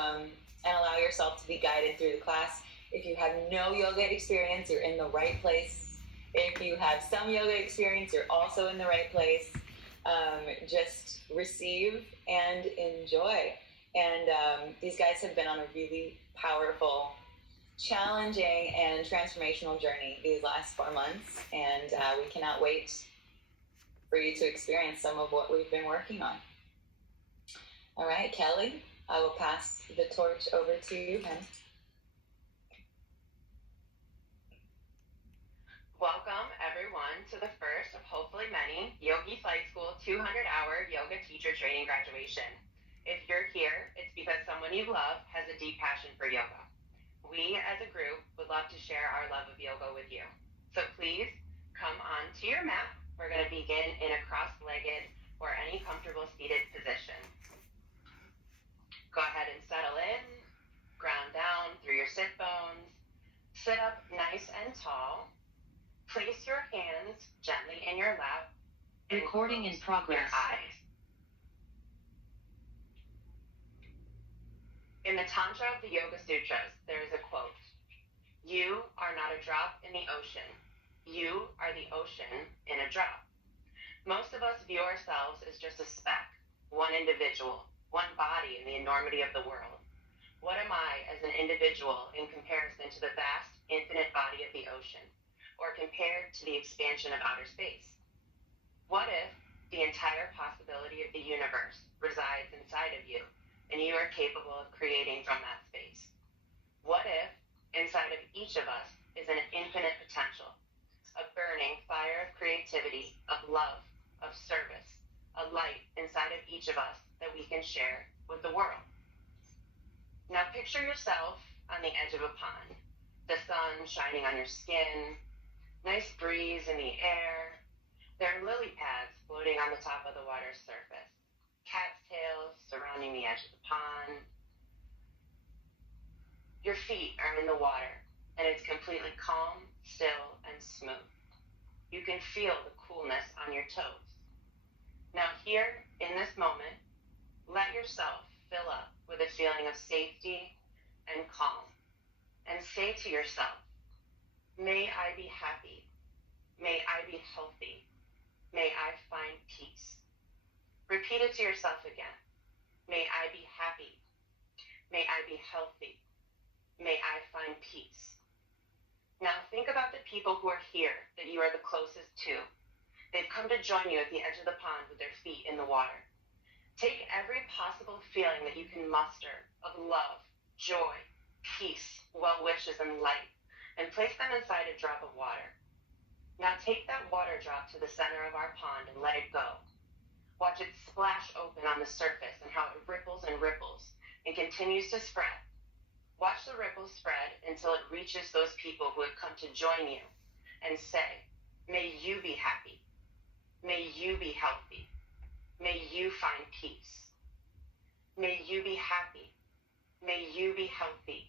and allow yourself to be guided through the class. If you have no yoga experience, you're in the right place. If you have some yoga experience, you're also in the right place. Just receive and enjoy. And these guys have been on a really powerful, challenging, and transformational journey these last 4 months. And we cannot wait for you to experience some of what we've been working on. All right, Kelly, I will pass the torch over to you, then. Welcome, everyone, to the first of hopefully many Yogi Flight School 200-hour yoga teacher training graduation. If you're here, it's because someone you love has a deep passion for yoga. We, as a group, would love to share our love of yoga with you. So please come onto your mat. We're going to begin in a cross-legged or any comfortable seated position. Go ahead and settle in, ground down through your sit bones. Sit up nice and tall. Place your hands gently in your lap. Recording in progress. Your eyes. In the Tantra of the Yoga Sutras, there is a quote. You are not a drop in the ocean. You are the ocean in a drop. Most of us view ourselves as just a speck, one individual, one body in the enormity of the world. What am I as an individual in comparison to the vast, infinite body of the ocean? Or compared to the expansion of outer space? What if the entire possibility of the universe resides inside of you, and you are capable of creating from that space? What if inside of each of us is an infinite potential, a burning fire of creativity, of love, of service, a light inside of each of us that we can share with the world? Now picture yourself on the edge of a pond, the sun shining on your skin, nice breeze in the air. There are lily pads floating on the top of the water's surface, cat's tails surrounding the edge of the pond. Your feet are in the water, and it's completely calm, still, and smooth. You can feel the coolness on your toes. Now here, in this moment, let yourself fill up with a feeling of safety and calm, and say to yourself, may I be happy. May I be healthy. May I find peace. Repeat it to yourself again. May I be happy. May I be healthy. May I find peace. Now think about the people who are here that you are the closest to. They've come to join you at the edge of the pond with their feet in the water. Take every possible feeling that you can muster of love, joy, peace, well wishes, and light, and place them inside a drop of water. Now take that water drop to the center of our pond and let it go. Watch it splash open on the surface and how it ripples and ripples and continues to spread. Watch the ripples spread until it reaches those people who have come to join you and say, may you be happy. May you be healthy. May you find peace. May you be happy. May you be healthy.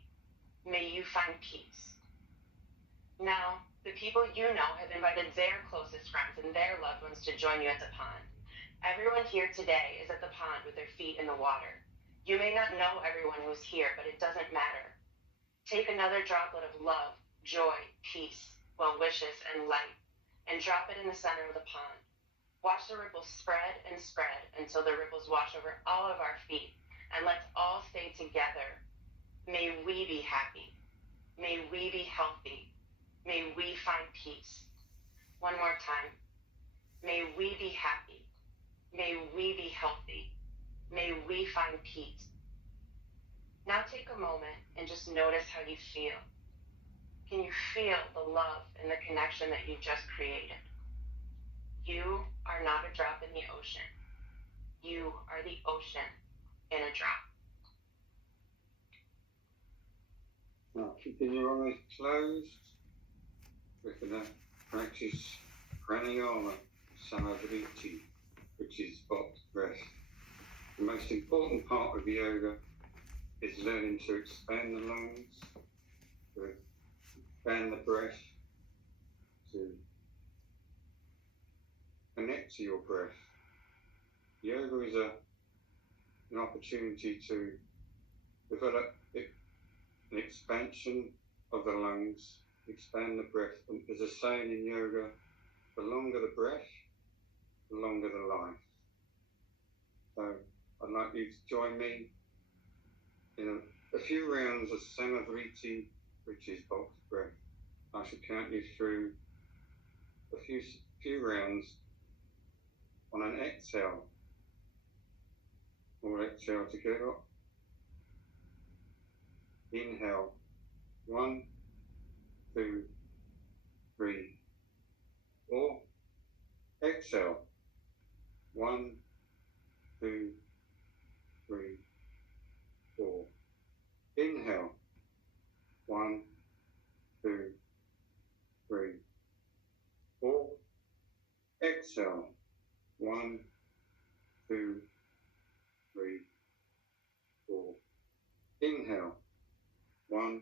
May you find peace. Now, the people you know have invited their closest friends and their loved ones to join you at the pond. Everyone here today is at the pond with their feet in the water. You may not know everyone who's here, but it doesn't matter. Take another droplet of love, joy, peace, well wishes, and light, and drop it in the center of the pond. Watch the ripples spread and spread until the ripples wash over all of our feet, and let's all say together, may we be happy. May we be healthy. May we find peace. One more time. May we be happy. May we be healthy. May we find peace. Now take a moment and just notice how you feel. Can you feel the love and the connection that you've just created? You are not a drop in the ocean. You are the ocean in a drop. Now keeping your eyes closed, we're going to practice pranayama samavriti, which is box breath. The most important part of yoga is learning to expand the lungs, to expand the breath, to connect to your breath. Yoga is an opportunity to develop an expansion of the lungs, expand the breath. And there's a saying in yoga, the longer the breath, the longer the life. So I'd like you to join me in a few rounds of Samavriti, which is box breath. I shall count you through a few rounds on an exhale. All exhale together. Inhale. 1, 2, 3, 4. Exhale. 1, 2, 3, 4. Inhale. 1, 2, 3, 4. Exhale. 1, 2, 3, 4. Inhale. 1,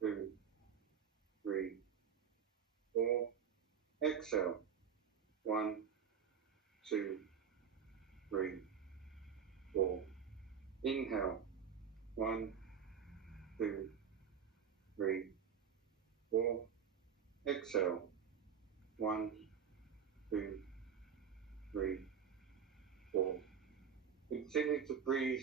2, 3, 4. Exhale. 1, 2, 3, 4. Inhale. 1, 2, 3, 4. Exhale. 1, 2, 3, 4. Continue to breathe,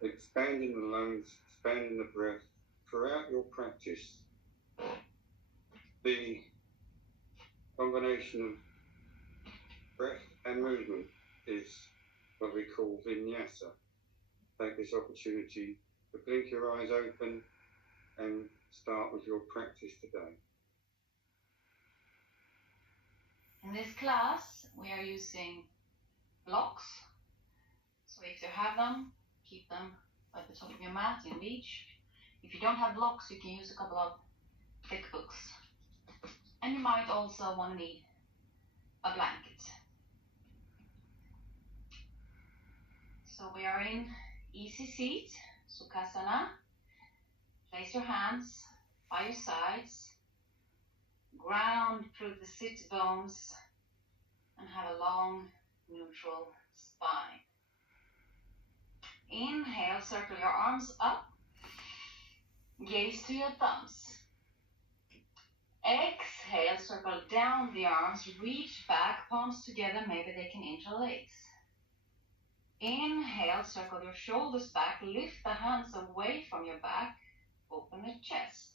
expanding the lungs, expanding the breath throughout your practice. The combination of breath and movement is what we call vinyasa. Take this opportunity to blink your eyes open and start with your practice today. In this class, we are using blocks. So if you have them, keep them at the top of your mat in reach. If you don't have blocks, you can use a couple of thick books. And you might also want to need a blanket. So we are in easy seat, Sukhasana. Place your hands by your sides. Ground through the sit bones and have a long, neutral spine. Inhale, circle your arms up. Gaze to your thumbs. Exhale, circle down the arms, reach back, palms together, maybe they can interlace. Inhale, circle your shoulders back, lift the hands away from your back, open the chest.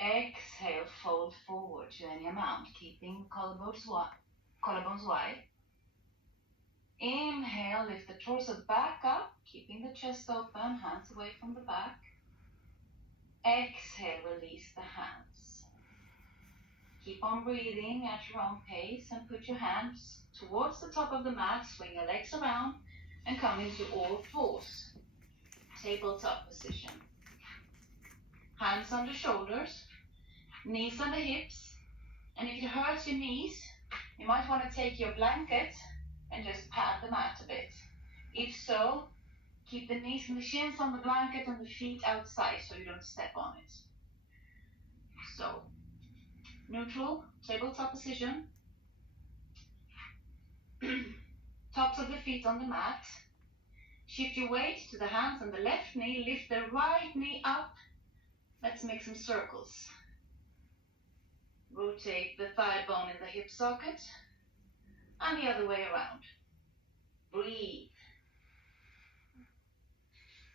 Exhale, fold forward to any amount, keeping collarbones wide. Inhale, lift the torso back up, keeping the chest open, hands away from the back. Exhale, release the hands. Keep on breathing at your own pace and put your hands towards the top of the mat, swing your legs around and come into all fours. Tabletop position. Hands on the shoulders, knees on the hips, and if it hurts your knees, you might want to take your blanket and just pad the mat a bit. If so, keep the knees and the shins on the blanket and the feet outside so you don't step on it. So, neutral, tabletop position. Tops of the feet on the mat. Shift your weight to the hands on the left knee, lift the right knee up. Let's make some circles. Rotate the thigh bone in the hip socket and the other way around. Breathe.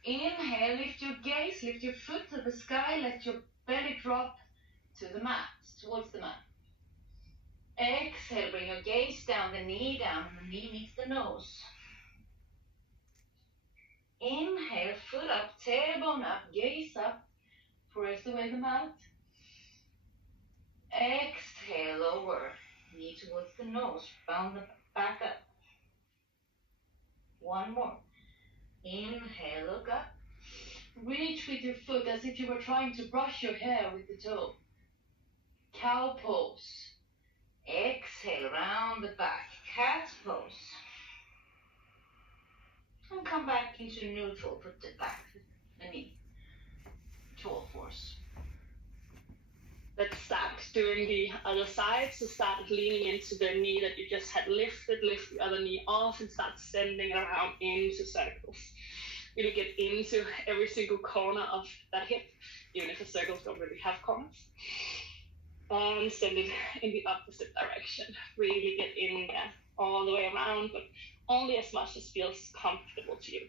Inhale, lift your gaze, lift your foot to the sky, let your belly drop to the mat, towards the mat. Exhale, bring your gaze down, the knee down, and the knee meets the nose. Inhale, foot up, tailbone up, gaze up, press away the mat. Exhale, lower, knee towards the nose, round the back up. One more. Inhale, look up. Reach with your foot as if you were trying to brush your hair with the toe. Cow pose. Exhale, round the back. Cat pose. And come back into neutral. Put the back, the knee to all fours. Let's start doing the other side. So start leaning into the knee that you just had lifted. Lift the other knee off and start sending it around into circles. really get into every single corner of that hip, even if the circles don't really have corners. And send it in the opposite direction. Really get in there all the way around, but only as much as feels comfortable to you.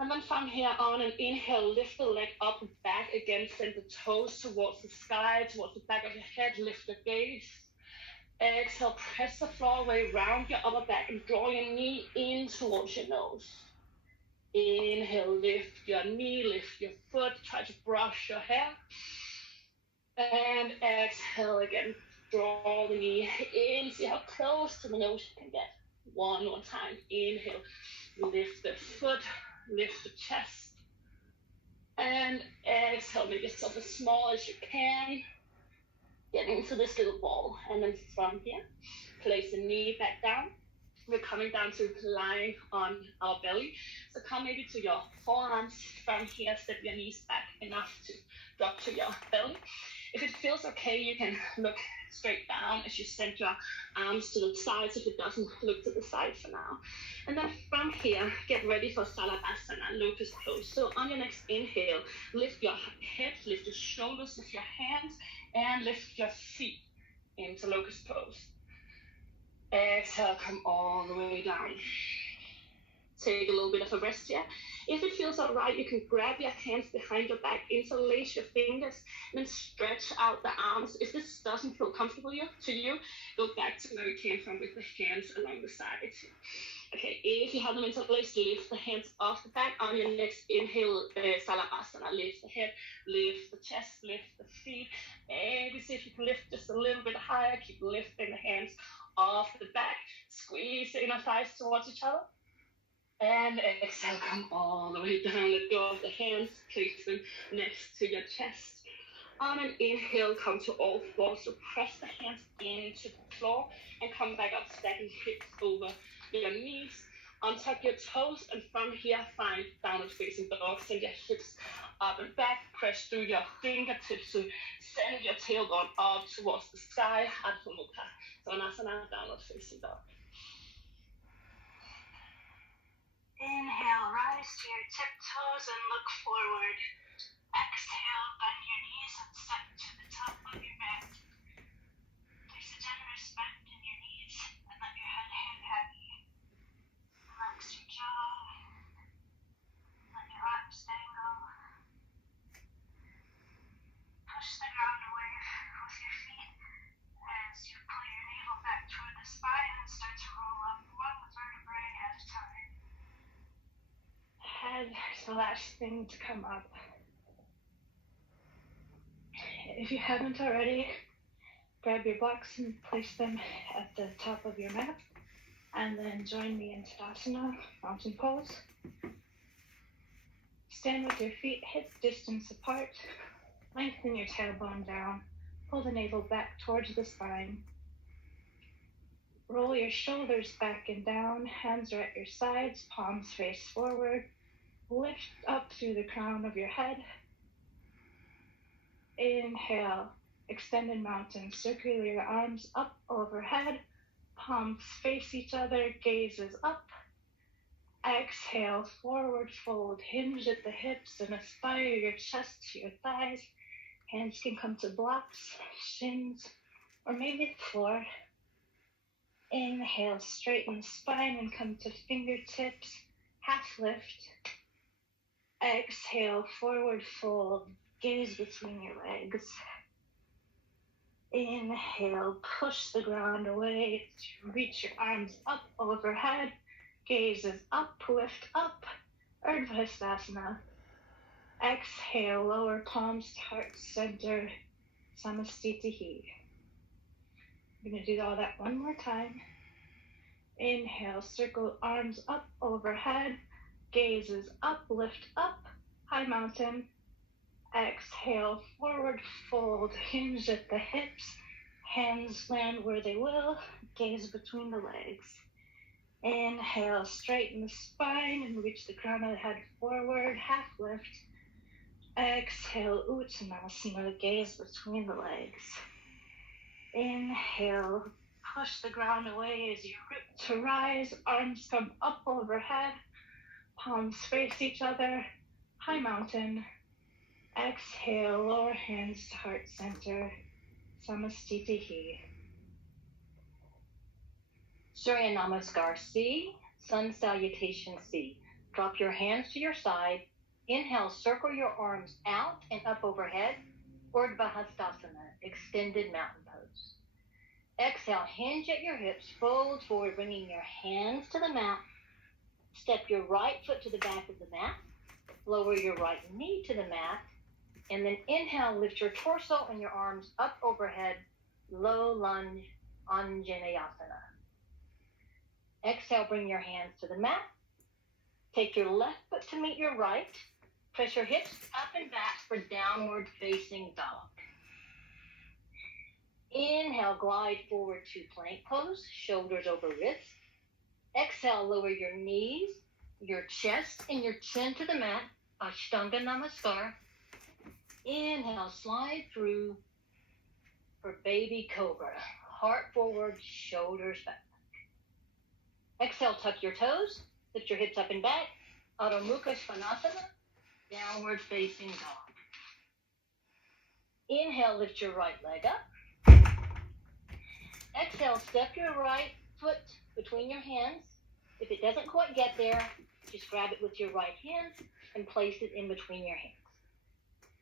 And then from here on an inhale, lift the leg up and back again, send the toes towards the sky, towards the back of your head, lift your gaze. Exhale, press the floor away, round your upper back and draw your knee in towards your nose. Inhale, lift your knee, lift your foot, try to brush your hair. And exhale again, draw the knee in, see how close to the nose you can get. One more time, inhale, lift the foot, lift the chest. And exhale, make yourself as small as you can. Get into this little ball. And then from here, place the knee back down. We're coming down to lying on our belly. So come maybe to your forearms. From here, step your knees back enough to drop to your belly. If it feels okay, you can look straight down as you send your arms to the sides. If it doesn't, look to the side for now. And then from here, get ready for Salabhasana, locust pose. So on your next inhale, lift your head, lift your shoulders, lift your hands, and lift your feet into locust pose. Exhale, come all the way down. Take a little bit of a rest here. If it feels all right, you can grab your hands behind your back, interlace your fingers, and then stretch out the arms. If this doesn't feel comfortable to you, go back to where we came from with the hands along the sides. Okay, if you have them interlaced, lift the hands off the back. On your next inhale, Salabhasana, lift the head, lift the chest, lift the feet. Maybe see if you can lift just a little bit higher. Keep lifting the hands off the back. Squeeze the inner thighs towards each other. And exhale, come all the way down. Let go of the hands, place them next to your chest. On an inhale, come to all fours. So press the hands into the floor and come back up, stacking hips over your knees. Untuck your toes, and from here, find downward facing dog. Send your hips up and back. Press through your fingertips to send your tailbone up towards the sky. Adho Mukha. Svanasana, downward facing dog. Inhale, rise to your tiptoes and look forward. Exhale, bend your knees and step to the top of your mat. Place a generous bend in your knees and let your head hang heavy. Relax your jaw. Let your arms dangle. Push the ground away with your feet as you pull your navel back toward the spine and start to roll up one vertebrae at a time. Head is the last thing to come up. If you haven't already, grab your blocks and place them at the top of your mat, and then join me in Tadasana, mountain pose. Stand with your feet hip distance apart, lengthen your tailbone down, pull the navel back towards the spine. Roll your shoulders back and down, hands are at your sides, palms face forward. Lift up through the crown of your head. Inhale, extended mountain, circle your arms up overhead, palms face each other, gazes up. Exhale, forward fold, hinge at the hips and aspire your chest to your thighs. Hands can come to blocks, shins, or maybe the floor. Inhale, straighten the spine and come to fingertips, half lift. Exhale, forward fold, gaze between your legs. Inhale, push the ground away to reach your arms up overhead. Gazes up, lift up, Urdhva Hastasana. Exhale, lower palms to heart center, Samastitihi. We're going to do all that one more time. Inhale, circle arms up overhead. Gazes up, lift up, high mountain. Exhale, forward fold, hinge at the hips. Hands land where they will, gaze between the legs. Inhale, straighten the spine and reach the crown of the head forward, half lift. Exhale, Uttanasana, gaze between the legs. Inhale, push the ground away as you root to rise, arms come up overhead. Palms face each other, high mountain. Exhale, lower hands to heart center, Samastitihi. Surya Namaskar C, Sun Salutation C. Drop your hands to your side. Inhale, circle your arms out and up overhead, Urdhva Hastasana, extended mountain pose. Exhale, hinge at your hips, fold forward, bringing your hands to the mat. Step your right foot to the back of the mat. Lower your right knee to the mat. And then inhale, lift your torso and your arms up overhead, low lunge, Anjaneyasana. Exhale, bring your hands to the mat. Take your left foot to meet your right. Press your hips up and back for downward facing dog. Inhale, glide forward to plank pose, shoulders over wrists. Exhale, lower your knees, your chest, and your chin to the mat, Ashtanga Namaskar. Inhale, slide through for baby cobra. Heart forward, shoulders back. Exhale, tuck your toes, lift your hips up and back, Adho Mukha Svanasana, downward facing dog. Inhale, lift your right leg up. Exhale, step your right foot between your hands. If it doesn't quite get there, just grab it with your right hand and place it in between your hands.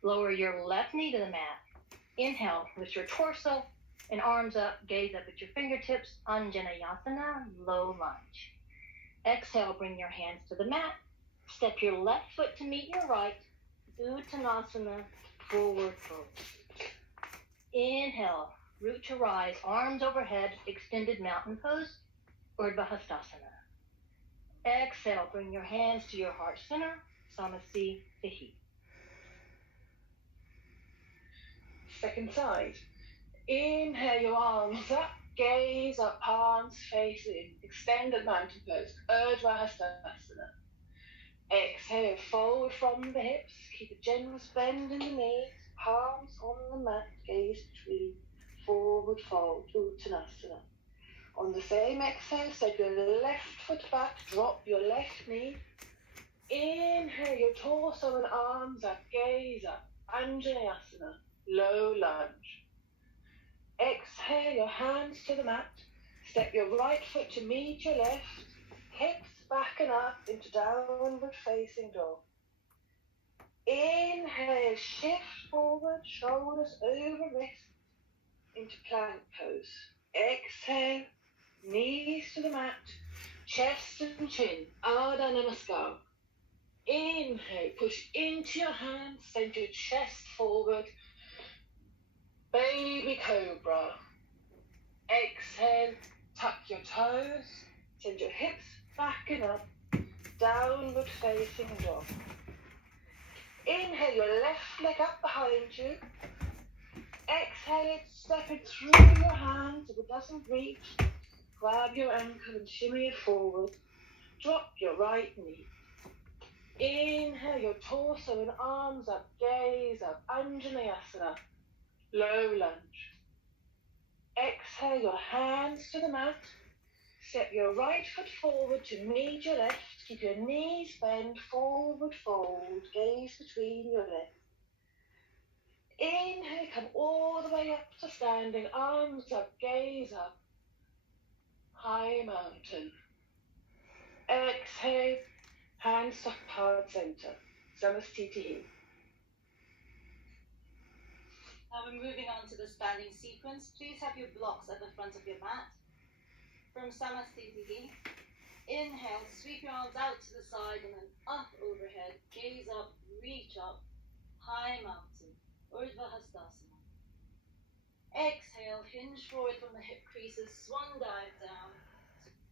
Lower your left knee to the mat. Inhale, lift your torso and arms up, gaze up at your fingertips, Anjaneyasana, low lunge. Exhale, bring your hands to the mat. Step your left foot to meet your right, Uttanasana, forward fold. Inhale, root to rise, arms overhead, extended mountain pose, Urdhva Hastasana. Exhale, bring your hands to your heart center, Samastitihi. Second side. Inhale your arms up, gaze up, palms facing, extended mountain pose, Urdhva Hastasana. Exhale, forward from the hips, keep a generous bend in the knees, palms on the mat, gaze between, forward fold, Uttanasana. On the same exhale, step your left foot back, drop your left knee. Inhale your torso and arms up, gaze up, Anjaneyasana, low lunge. Exhale your hands to the mat, step your right foot to meet your left, hips back and up into downward facing dog. Inhale, shift forward, shoulders over wrists into plank pose. Exhale, knees to the mat, chest and chin, Ardha Namaskar. Inhale, push into your hands, send your chest forward, baby cobra. Exhale, tuck your toes, send your hips back and up, downward facing dog. Inhale your left leg up behind you. Exhale it, step it through your hands. If it doesn't reach, grab your ankle and shimmy it forward. Drop your right knee. Inhale your torso and arms up, gaze up, Anjaneyasana, low lunge. Exhale your hands to the mat. Step your right foot forward to meet your left. Keep your knees bent, forward fold, gaze between your legs. Inhale, come all the way up to standing, arms up, gaze up, high mountain. Exhale, hands to heart center, Samastitihi. Now we're moving on to the standing sequence. Please have your blocks at the front of your mat. From Samastitihi, inhale, sweep your arms out to the side and then up overhead, gaze up, reach up, high mountain, Urdhva Hastasana. Exhale, hinge forward from the hip creases, swan dive down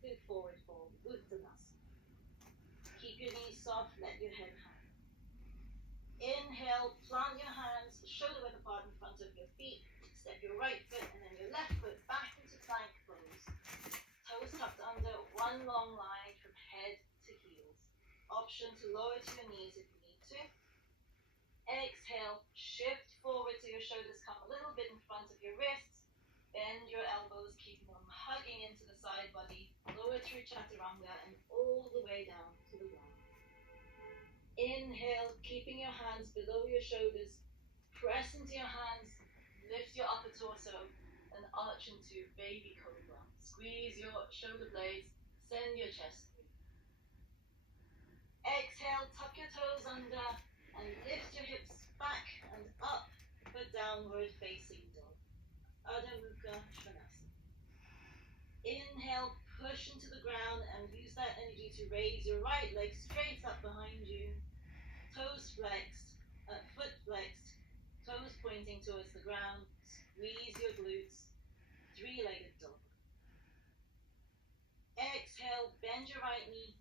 to forward fold, Uttanasana. Keep your knees soft, let your head hang. Inhale, plant your hands shoulder width apart in front of your feet. Step your right foot and then your left foot back into plank pose. Toes tucked under, one long line from head to heels. Option to lower to your knees if you need to. Exhale, shift forward so your shoulders come a little bit in front of your wrists. Bend your elbows, keep them hugging into the side body. Lower through Chaturanga and all the way down to the ground. Inhale, keeping your hands below your shoulders. Press into your hands, lift your upper torso, and arch into baby cobra. Squeeze your shoulder blades, send your chest through. Exhale, tuck your toes under, and lift your hips back and up for downward facing dog. Adho Mukha Svanasana. Inhale, push into the ground and use that energy to raise your right leg straight up behind you. Toes flexed, foot flexed, toes pointing towards the ground. Squeeze your glutes. Three-legged dog. Exhale, bend your right knee,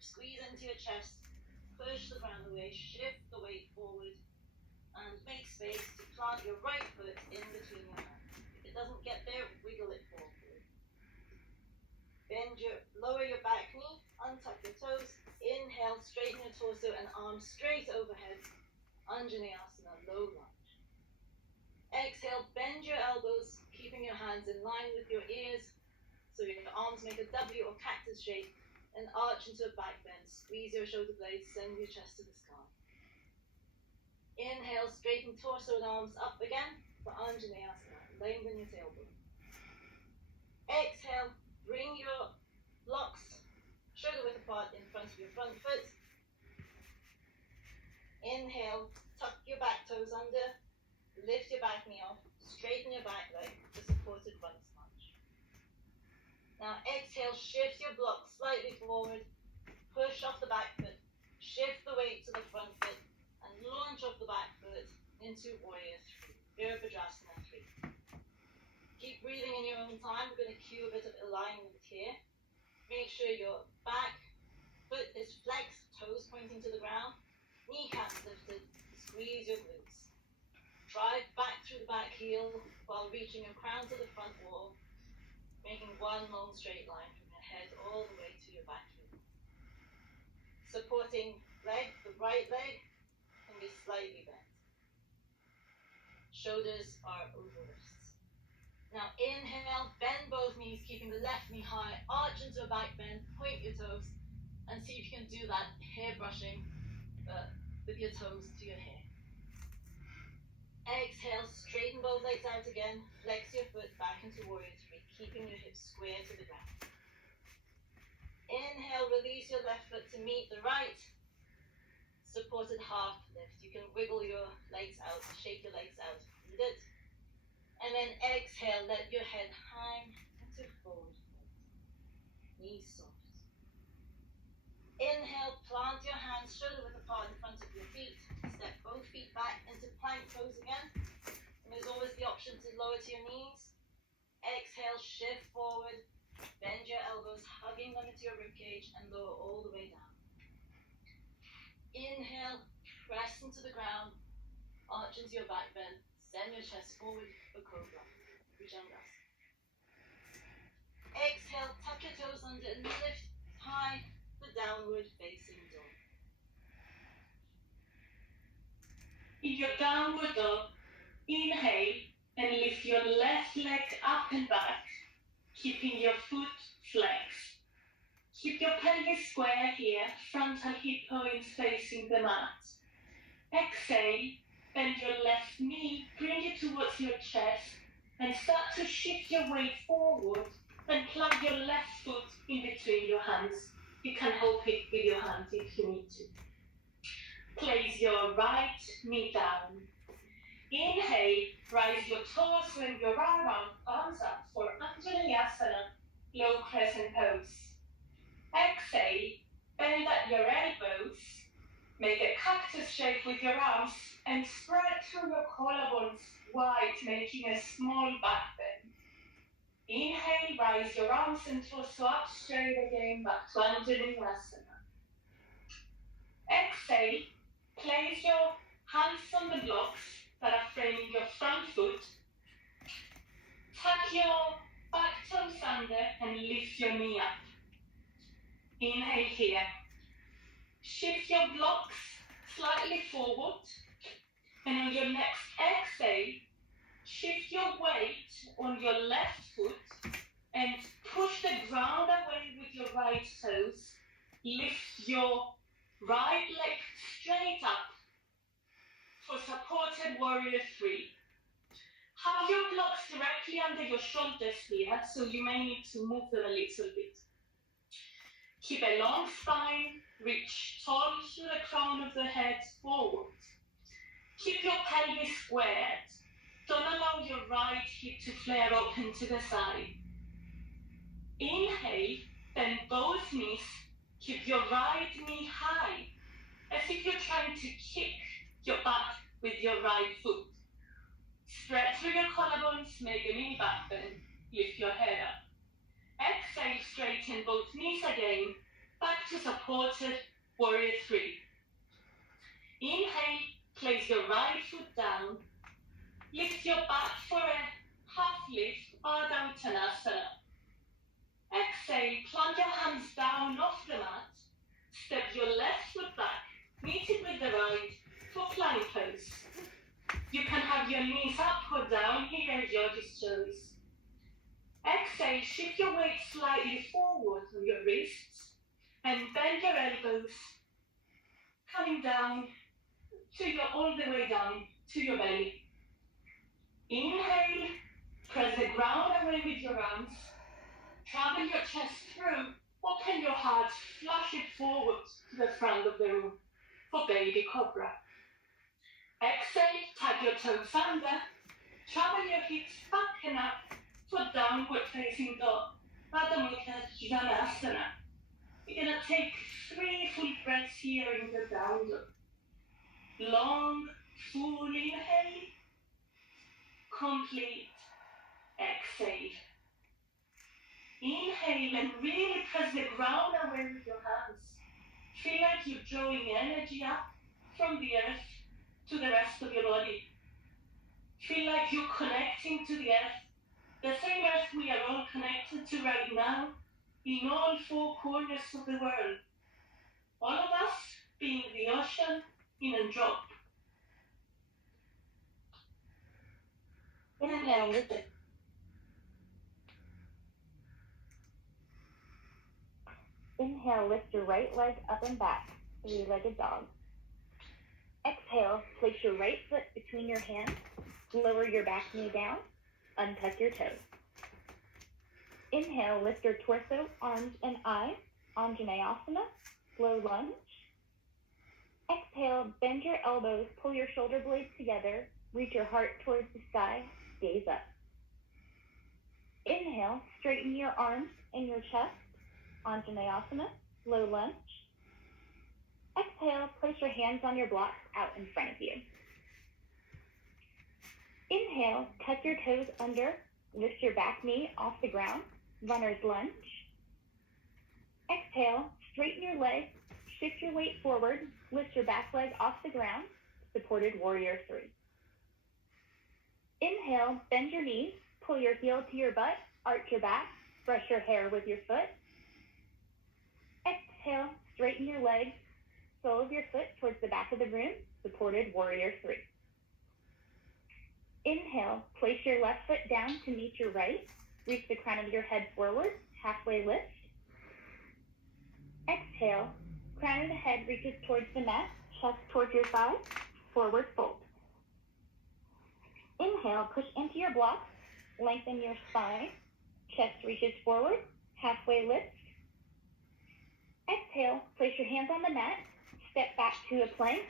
squeeze into your chest, push the ground away, shift the weight forward, and make space to plant your right foot in between your hands. If it doesn't get there, wiggle it forward. Lower your back knee, untuck your toes, inhale, straighten your torso and arms straight overhead, Anjaneyasana, low lunge. Exhale, bend your elbows, keeping your hands in line with your ears, so your arms make a W or cactus shape, and arch into a back bend. Squeeze your shoulder blades, send your chest to the sky. Inhale, straighten torso and arms up again for Anjaneyasana. Lengthen your tailbone. Exhale, bring your blocks shoulder width apart in front of your front foot. Inhale, tuck your back toes under, lift your back knee off, straighten your back leg for supported front lunge. Now exhale, shift your blocks slightly forward, push off the back foot, shift the weight to the front foot, and launch off the back foot into Warrior 3, Virabhadrasana 3. Keep breathing in your own time. We're going to cue a bit of alignment here. Make sure your back foot is flexed, toes pointing to the ground, kneecaps lifted, squeeze your glutes. Drive back through the back heel while reaching your crown to the front wall, making one long straight line from your head all the way to your back heel. Supporting leg, the right leg can be slightly bent. Shoulders are over wrists. Now inhale, bend both knees, keeping the left knee high, arch into a back bend, point your toes, and see if you can do that hair brushing with your toes to your hair. Exhale, straighten both legs out again, flex your foot back into Warrior 3, keeping your hips square to the ground. Inhale, release your left foot to meet the right, supported half lift. You can wiggle your legs out, shake your legs out if you need it. And then exhale, let your head hang into forward fold. Knees soft. Inhale, plant your hands shoulder width apart in front of your feet. Step both feet back into plank pose again. And there's always the option to lower to your knees. Exhale, shift forward. Bend your elbows, hugging them into your ribcage and lower all the way down. Inhale, press into the ground, arch into your back bend. Send your chest forward for Cobra, Bhujangasana. Exhale, tuck your toes under and lift high for downward facing dog. In your downward dog, inhale and lift your left leg up and back, keeping your foot flexed. Keep your pelvis square here, frontal hip points facing the mat. Exhale, bend your left knee, bring it towards your chest, and start to shift your weight forward and plug your left foot in between your hands. You can hold it with your hands if you need to. Place your right knee down. Inhale, rise your torso and your arms up for Anjaneyasana, low crescent pose. Exhale, bend at your elbows, make a cactus shape with your arms, and spread through your collarbones wide, making a small back bend. Inhale, rise your arms and torso up straight again, back to Anjaneyasana. Exhale, place your hands on the blocks that are framing your front foot. Tuck your back toes under and lift your knee up. Inhale here. Shift your blocks slightly forward. And on your next exhale, shift your weight on your left foot and push the ground away with your right toes. Lift your Right leg straight up for supported warrior 3. Have your blocks directly under your shoulders here, so you may need to move them a little bit. Keep a long spine, reach tall to the crown of the head forward. Keep your pelvis squared. Don't allow your right hip to flare open to the side. Inhale, bend both knees. Keep your right knee high, as if you're trying to kick your butt with your right foot. Stretch through your collarbones, make a mini back bend. Lift your head up. Exhale, straighten both knees again. Back to supported warrior 3. Inhale, place your right foot down. Lift your back for a half lift, Ardha Uttanasana. Exhale, plant your hands down off the mat. Step your left foot back, meet it with the right for plank pose. You can have your knees up or down here at your choice. Exhale, shift your weight slightly forward on your wrists and bend your elbows, coming down to your, all the way down to your belly. Inhale, press the ground away with your arms. Travel your chest through, open your heart, flush it forward to the front of the room for baby cobra. Exhale, tap your toes under, travel your hips back and up for downward facing dog, Adho Mukha Svanasana. You're going to take 3 full breaths here in the down dog. Long, full inhale, complete exhale. Inhale and really press the ground away with your hands. Feel like you're drawing energy up from the earth to the rest of your body. Feel like you're connecting to the earth, the same earth we are all connected to right now, in all 4 corners of the world. All of us being the ocean in a drop. Inhale, lift it. Inhale, lift your right leg up and back, 3-legged dog. Exhale, place your right foot between your hands, lower your back knee down, untuck your toes. Inhale, lift your torso, arms, and eyes, Anjaneyasana, low lunge. Exhale, bend your elbows, pull your shoulder blades together, reach your heart towards the sky, gaze up. Inhale, straighten your arms and your chest, Anjaneyasana, low lunge. Exhale, place your hands on your blocks out in front of you. Inhale, tuck your toes under, lift your back knee off the ground, runner's lunge. Exhale, straighten your legs, shift your weight forward, lift your back leg off the ground, supported warrior 3. Inhale, bend your knees, pull your heel to your butt, arch your back, brush your hair with your foot. Exhale, straighten your legs, sole of your foot towards the back of the room, supported warrior 3. Inhale, place your left foot down to meet your right, reach the crown of your head forward, halfway lift. Exhale, crown of the head reaches towards the mat, chest towards your thigh, forward fold. Inhale, push into your blocks, lengthen your spine, chest reaches forward, halfway lift. Exhale, place your hands on the mat, step back to a plank,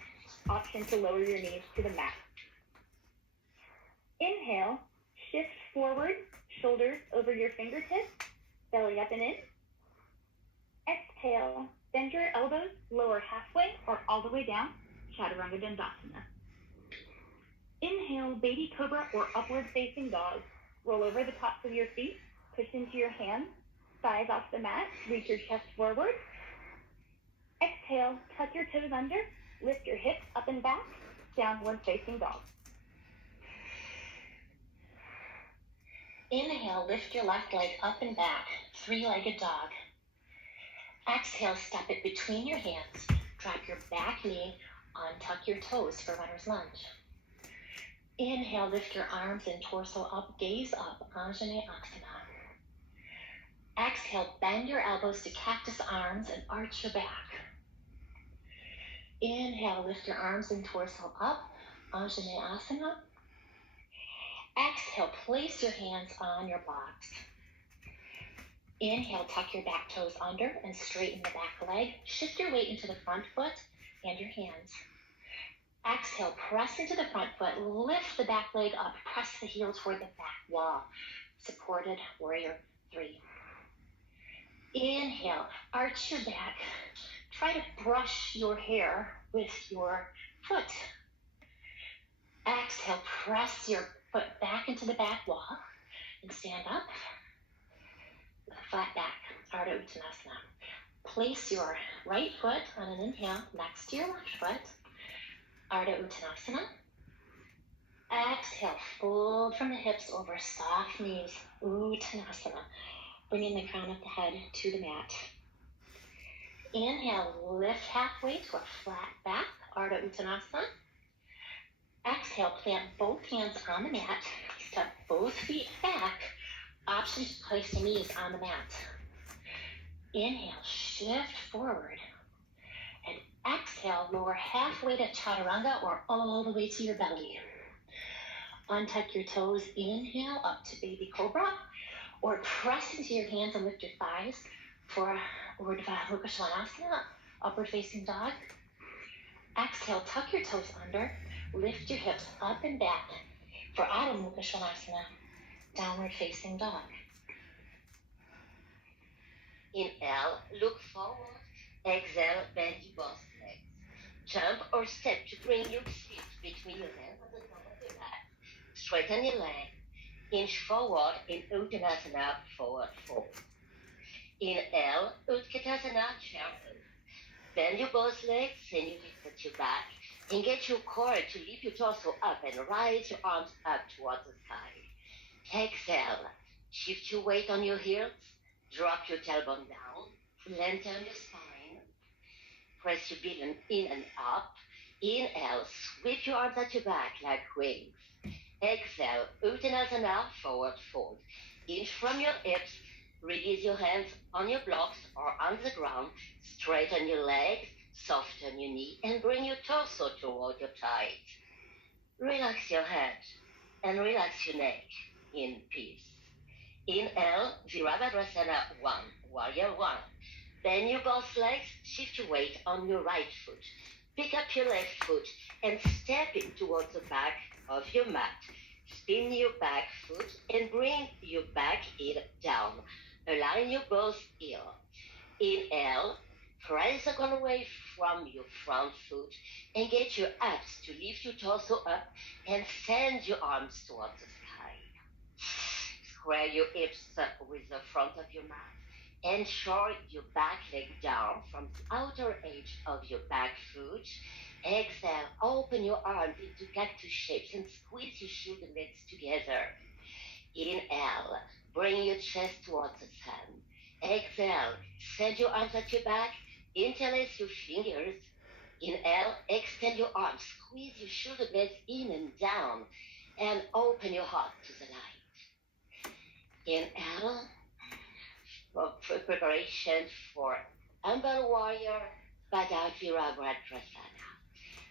option to lower your knees to the mat. Inhale, shift forward, shoulders over your fingertips, belly up and in. Exhale, bend your elbows, lower halfway or all the way down, Chaturanga Dandasana. Inhale, baby cobra or upward facing dog. Roll over the tops of your feet, push into your hands, thighs off the mat, reach your chest forward. Exhale, tuck your toes under, lift your hips up and back, downward facing dog. Inhale, lift your left leg up and back, 3-legged dog. Exhale, step it between your hands, drop your back knee, untuck your toes for runner's lunge. Inhale, lift your arms and torso up, gaze up, Anjaneyasana. Exhale, bend your elbows to cactus arms and arch your back. Inhale, lift your arms and torso up, Anjaneyasana. Exhale, place your hands on your box. Inhale, tuck your back toes under and straighten the back leg. Shift your weight into the front foot and your hands. Exhale, press into the front foot, lift the back leg up, press the heel toward the back wall. Supported warrior 3. Inhale, arch your back. Try to brush your hair with your foot. Exhale, press your foot back into the back wall and stand up with a flat back, Ardha Uttanasana. Place your right foot on an inhale next to your left foot, Ardha Uttanasana. Exhale, fold from the hips over soft knees, Uttanasana, bringing the crown of the head to the mat. Inhale, lift halfway to a flat back, Ardha Uttanasana. Exhale, plant both hands on the mat, step both feet back, option to place your knees on the mat. Inhale, shift forward, and exhale, lower halfway to Chaturanga or all the way to your belly. Untuck your toes, inhale up to Baby Cobra, or press into your hands and lift your thighs for Urdhva Mukha Svanasana, upward facing dog. Exhale, tuck your toes under, lift your hips up and back for Adho Mukha Svanasana, downward facing dog. Inhale, look forward. Exhale, bend your both legs. Jump or step to bring your feet between your hands at the top of your mat. Straighten your leg. Inch forward in Uttanasana, forward fold. Inhale, Utkatasana, chair pose. Bend your both legs, send your hips at your back. Engage your core to lift your torso up and rise your arms up towards the sky. Exhale, shift your weight on your heels. Drop your tailbone down. Lengthen your spine. Press your belly in and up. Inhale, sweep your arms at your back like wings. Exhale, Uttanasana, forward fold. Inch from your hips. Release your hands on your blocks or on the ground. Straighten your legs, soften your knee, and bring your torso toward your thighs. Relax your head and relax your neck in peace. Inhale, Virabhadrasana 1, Warrior 1. Bend your both legs, shift your weight on your right foot. Pick up your left foot and step it towards the back of your mat. Spin your back foot and bring your back heel down. Align your both heels. Inhale, press the ground away from your front foot. Engage your abs to lift your torso up and send your arms towards the sky. Square your hips with the front of your mat. Ensure your back leg down from the outer edge of your back foot. Exhale, open your arms into cactus shapes and squeeze your shoulder blades together. Inhale, bring your chest towards the sun. Exhale, send your arms at your back, interlace your fingers. Inhale, extend your arms, squeeze your shoulder blades in and down, and open your heart to the light. Inhale, for preparation for Humble Warrior, Baddha Virabhadrasana.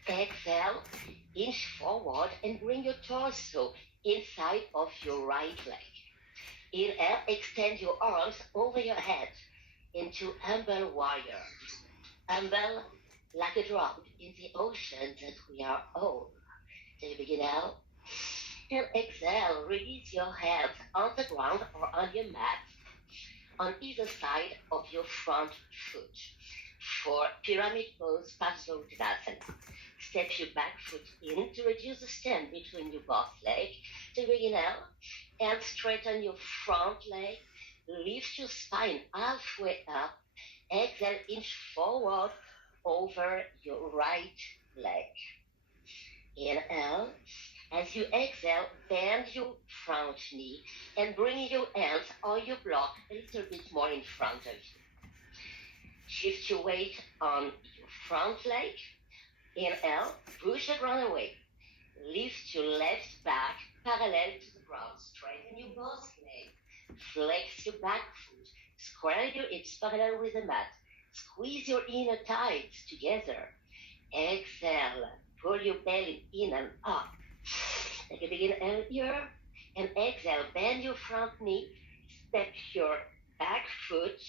Exhale, inch forward and bring your torso inside of your right leg. Inhale, extend your arms over your head into Humble Warrior. Humble like a drop in the ocean that we are all. So you begin out. And exhale, release your hands on the ground or on your mat on either side of your front foot. For pyramid pose, Parsvottanasana. Step your back foot in to reduce the stand between your both legs. So begin out and straighten your front leg. Lift your spine halfway up. Exhale, inch forward over your right leg. Inhale. As you exhale, bend your front knee and bring your hands or your block a little bit more in front of you. Shift your weight on your front leg. Inhale, push the ground away. Lift your left back parallel to the ground. Straighten your both legs. Flex your back foot. Square your hips parallel with the mat. Squeeze your inner thighs together. Exhale, pull your belly in and up. Take a big inhale here, and exhale, bend your front knee, step your back foot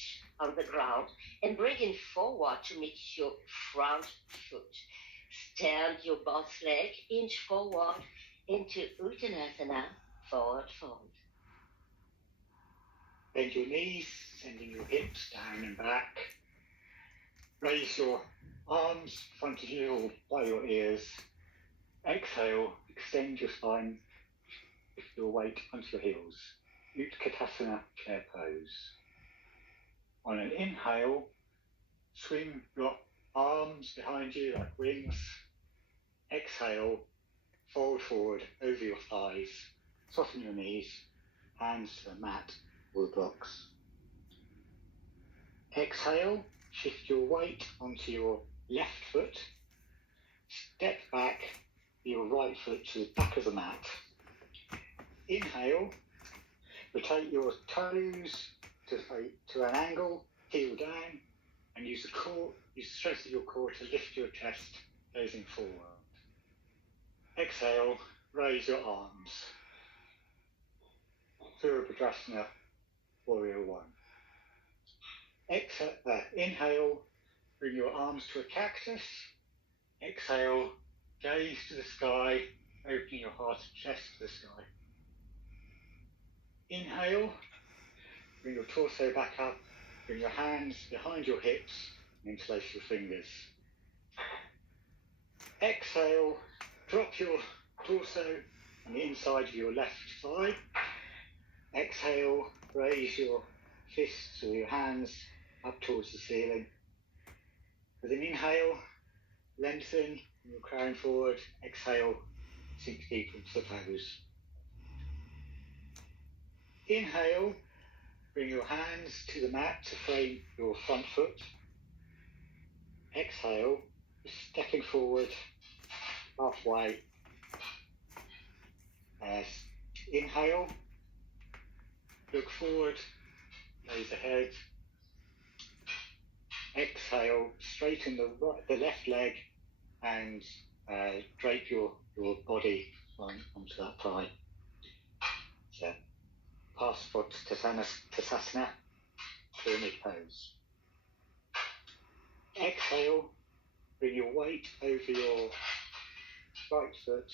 on the ground, and bring it forward to meet your front foot. Stand your both leg, inch forward into Uttanasana, forward fold. Bend your knees, sending your hips down and back. Raise your arms, front of you by your ears. Exhale, extend your spine, lift your weight onto your heels. Utkatasana, chair pose. On an inhale, swing your arms behind you like wings. Exhale, fold forward over your thighs. Soften your knees, hands to the mat or the blocks. Exhale, shift your weight onto your left foot. Step back your right foot to the back of the mat. Inhale, rotate your toes to an angle, heel down, and use the strength of your core to lift your chest, gazing forward. Exhale, raise your arms. Virabhadrasana, Warrior One. Inhale, bring your arms to a cactus. Exhale, gaze to the sky, opening your heart and chest to the sky. Inhale, bring your torso back up, bring your hands behind your hips and interlace your fingers. Exhale, drop your torso on the inside of your left thigh. Exhale, raise your fists or your hands up towards the ceiling. With an inhale, lengthen your crown forward. Exhale, sink deep into the toes. Inhale, bring your hands to the mat to frame your front foot. Exhale, stepping forward halfway. Inhale, look forward, gaze ahead. Exhale, straighten the left leg and drape your body onto that thigh. So, Parsvottanasana, pyramid pose. Exhale, bring your weight over your right foot.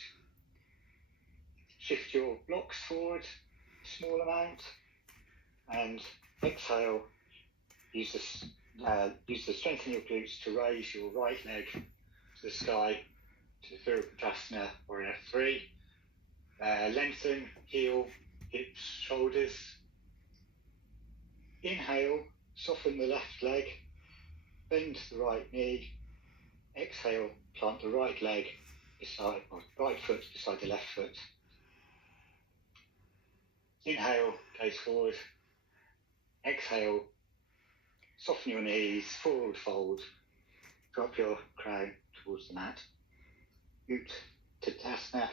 Shift your blocks forward a small amount, and exhale, use the strength in your glutes to raise your right leg to the sky to Virabhadrasana, Warrior Three. Lengthen, heel, hips, shoulders. Inhale, soften the left leg, bend the right knee. Exhale, plant the right leg beside, or right foot beside the left foot. Inhale, gaze forward. Exhale, soften your knees, forward fold. Drop your crown towards the mat. Utkatasana,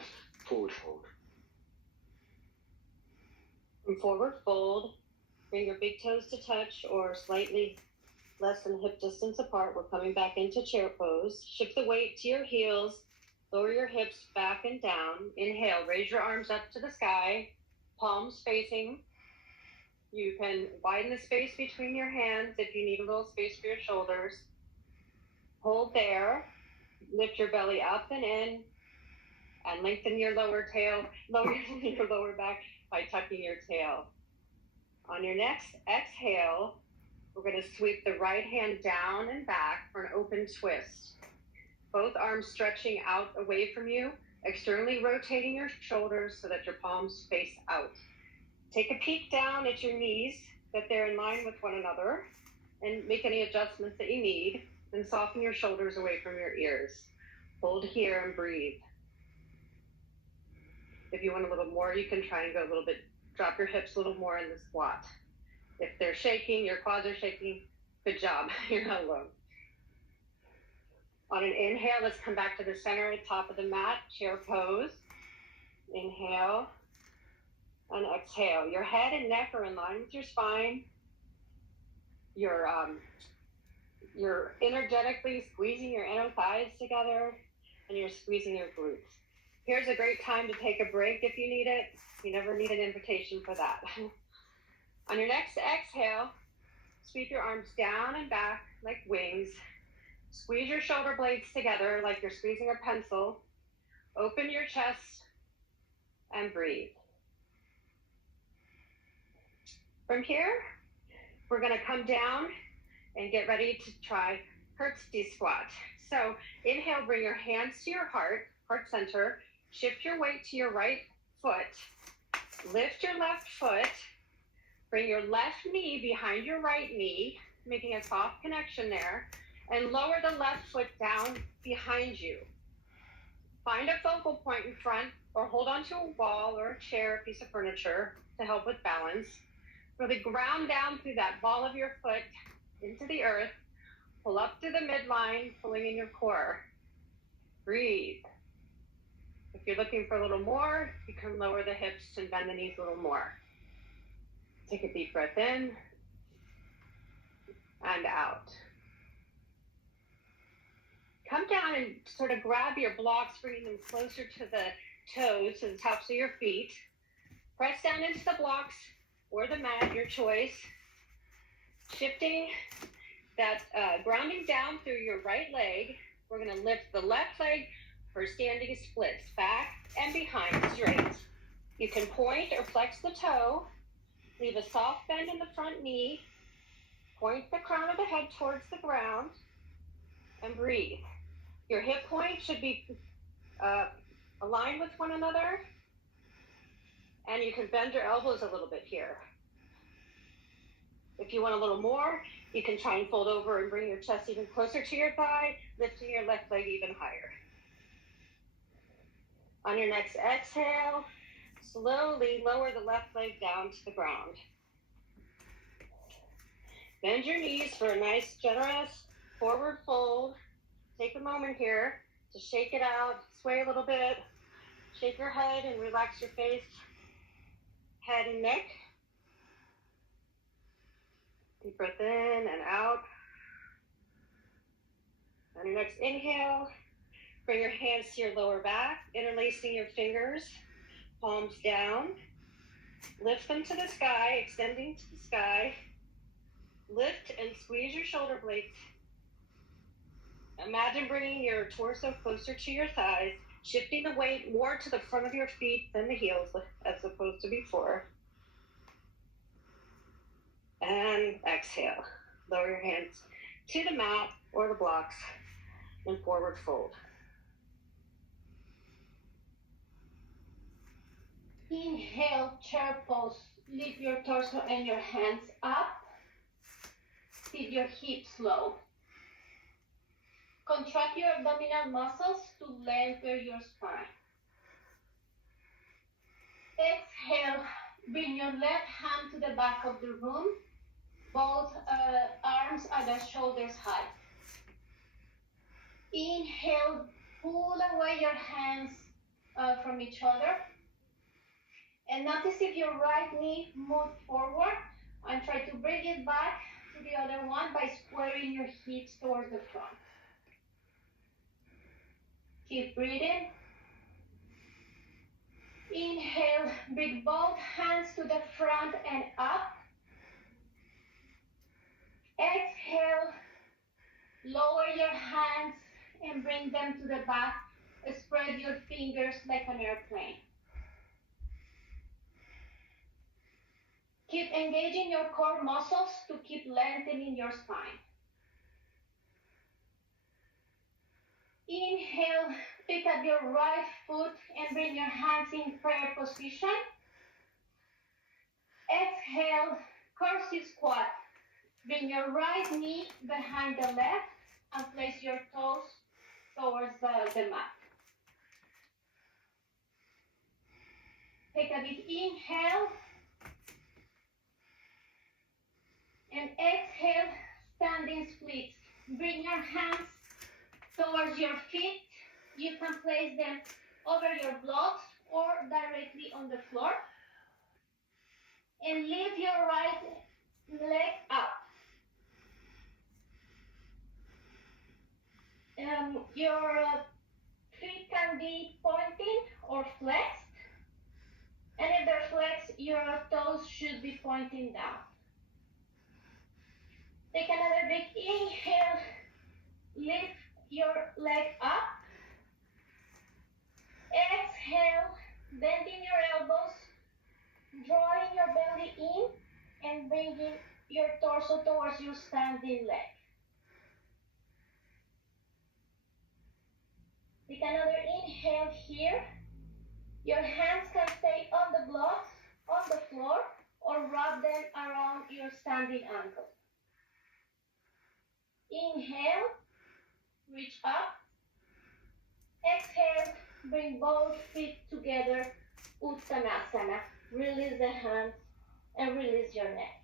forward fold. From forward fold, bring your big toes to touch or slightly less than hip distance apart. We're coming back into chair pose. Shift the weight to your heels. Lower your hips back and down. Inhale, raise your arms up to the sky, palms facing. You can widen the space between your hands if you need a little space for your shoulders. Hold there. Lift your belly up and in, and lengthen your lower back by tucking your tail. On your next exhale, we're going to sweep the right hand down and back for an open twist. Both arms stretching out away from you, externally rotating your shoulders so that your palms face out. Take a peek down at your knees, that they're in line with one another, and make any adjustments that you need, and soften your shoulders away from your ears. Hold here and breathe. If you want a little more, you can try and go a little bit, drop your hips a little more in the squat. If they're shaking, your quads are shaking, good job, you're not alone. On an inhale, let's come back to the center at the top of the mat, chair pose. Inhale and exhale. Your head and neck are in line with your spine. Your You're energetically squeezing your inner thighs together and you're squeezing your glutes. Here's a great time to take a break if you need it. You never need an invitation for that. On your next exhale, sweep your arms down and back like wings. Squeeze your shoulder blades together like you're squeezing a pencil. Open your chest and breathe. From here, we're gonna come down and get ready to try curtsy squat. So inhale, bring your hands to your heart center. Shift your weight to your right foot. Lift your left foot. Bring your left knee behind your right knee, making a soft connection there, and lower the left foot down behind you. Find a focal point in front or hold onto a wall or a chair, a piece of furniture to help with balance. Really ground down through that ball of your foot into the earth. Pull up to the midline, pulling in your core. Breathe. If you're looking for a little more, you can lower the hips and bend the knees a little more. Take a deep breath in and out. Come down and sort of grab your blocks, bringing them closer to the toes, to the tops of your feet. Press down into the blocks or the mat, your choice. Shifting that, grounding down through your right leg. We're gonna lift the left leg for standing splits, back and behind straight. You can point or flex the toe. Leave a soft bend in the front knee. Point the crown of the head towards the ground and breathe. Your hip points should be aligned with one another. And you can bend your elbows a little bit here. If you want a little more, you can try and fold over and bring your chest even closer to your thigh, lifting your left leg even higher. On your next exhale, slowly lower the left leg down to the ground. Bend your knees for a nice, generous forward fold. Take a moment here to shake it out, sway a little bit, shake your head and relax your face, head and neck. Deep breath in and out. On your next inhale, bring your hands to your lower back, interlacing your fingers, palms down. Lift them to the sky, extending to the sky. Lift and squeeze your shoulder blades. Imagine bringing your torso closer to your thighs, shifting the weight more to the front of your feet than the heels, as opposed to before. And exhale. Lower your hands to the mat or the blocks and forward fold. Inhale, chair pose. Lift your torso and your hands up. Keep your hips low. Contract your abdominal muscles to lengthen your spine. Exhale, bring your left hand to the back of the room. Both arms are the shoulders high. Inhale, pull away your hands from each other. And notice if your right knee moves forward and try to bring it back to the other one by squaring your hips towards the front. Keep breathing. Inhale, bring both hands to the front and up. Exhale, lower your hands and bring them to the back. Spread your fingers like an airplane. Keep engaging your core muscles to keep lengthening your spine. Inhale, pick up your right foot and bring your hands in prayer position. Exhale, curtsy squat. Bring your right knee behind the left and place your toes towards the mat. Take a deep inhale. And exhale, standing splits. Bring your hands towards your feet. You can place them over your blocks or directly on the floor. And lift your right leg up. Your feet can be pointing or flexed. And if they're flexed, your toes should be pointing down. Take another big inhale. Lift your leg up. Exhale, bending your elbows, drawing your belly in, and bringing your torso towards your standing leg. Take another inhale here. Your hands can stay on the blocks, on the floor, or wrap them around your standing ankle. Inhale, reach up. Exhale, bring both feet together, Uttanasana. Release the hands and release your neck.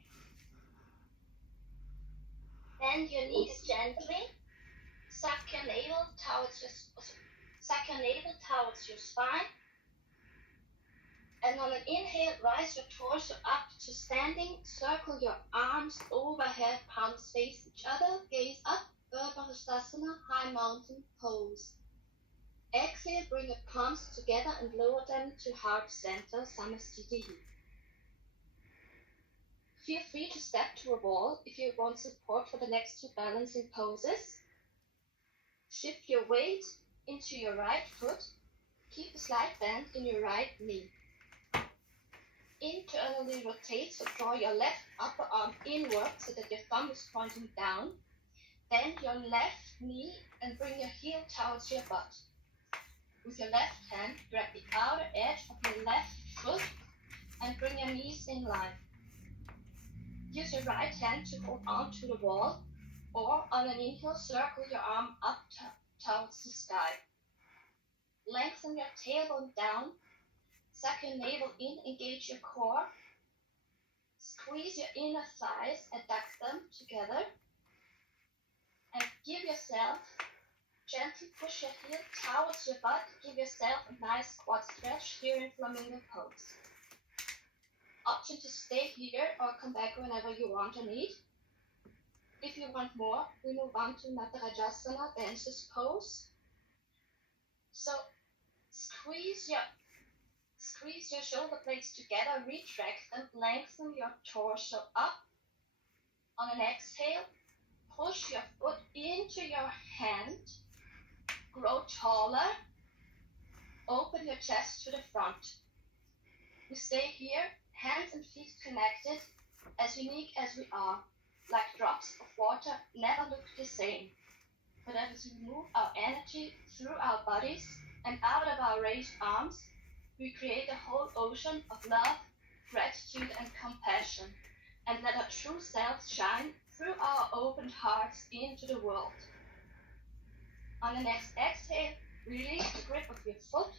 Bend your knees gently. Suck your navel towards your spine. And on an inhale, rise your torso up to standing. Circle your arms overhead, palms face each other. Gaze up, Urdhva Hastasana, high mountain pose. Exhale, bring your palms together and lower them to heart center, Samasthiti. Feel free to step to a wall if you want support for the next two balancing poses. Shift your weight into your right foot. Keep a slight bend in your right knee. Internally rotate, so draw your left upper arm inward so that your thumb is pointing down. Bend your left knee and bring your heel towards your butt. With your left hand, grab the outer edge of your left foot and bring your knees in line. Use your right hand to hold on to the wall, or on an inhale, circle your arm up towards the sky. Lengthen your tailbone down. Suck your navel in, engage your core. Squeeze your inner thighs and tuck them together. And give yourself, gently push your heel towards your butt. Give yourself a nice quad stretch here in flamingo pose. Option to stay here or come back whenever you want or need. If you want more, we move on to Natarajasana, dancer's pose. So squeeze your shoulder blades together, retract them, lengthen your torso up. On an exhale, push your foot into your hand, grow taller, open your chest to the front. We stay here, hands and feet connected, as unique as we are, like drops of water, never look the same. But as we move our energy through our bodies and out of our raised arms, we create a whole ocean of love, gratitude, and compassion, and let our true selves shine through our opened hearts into the world. On the next exhale, release the grip of your foot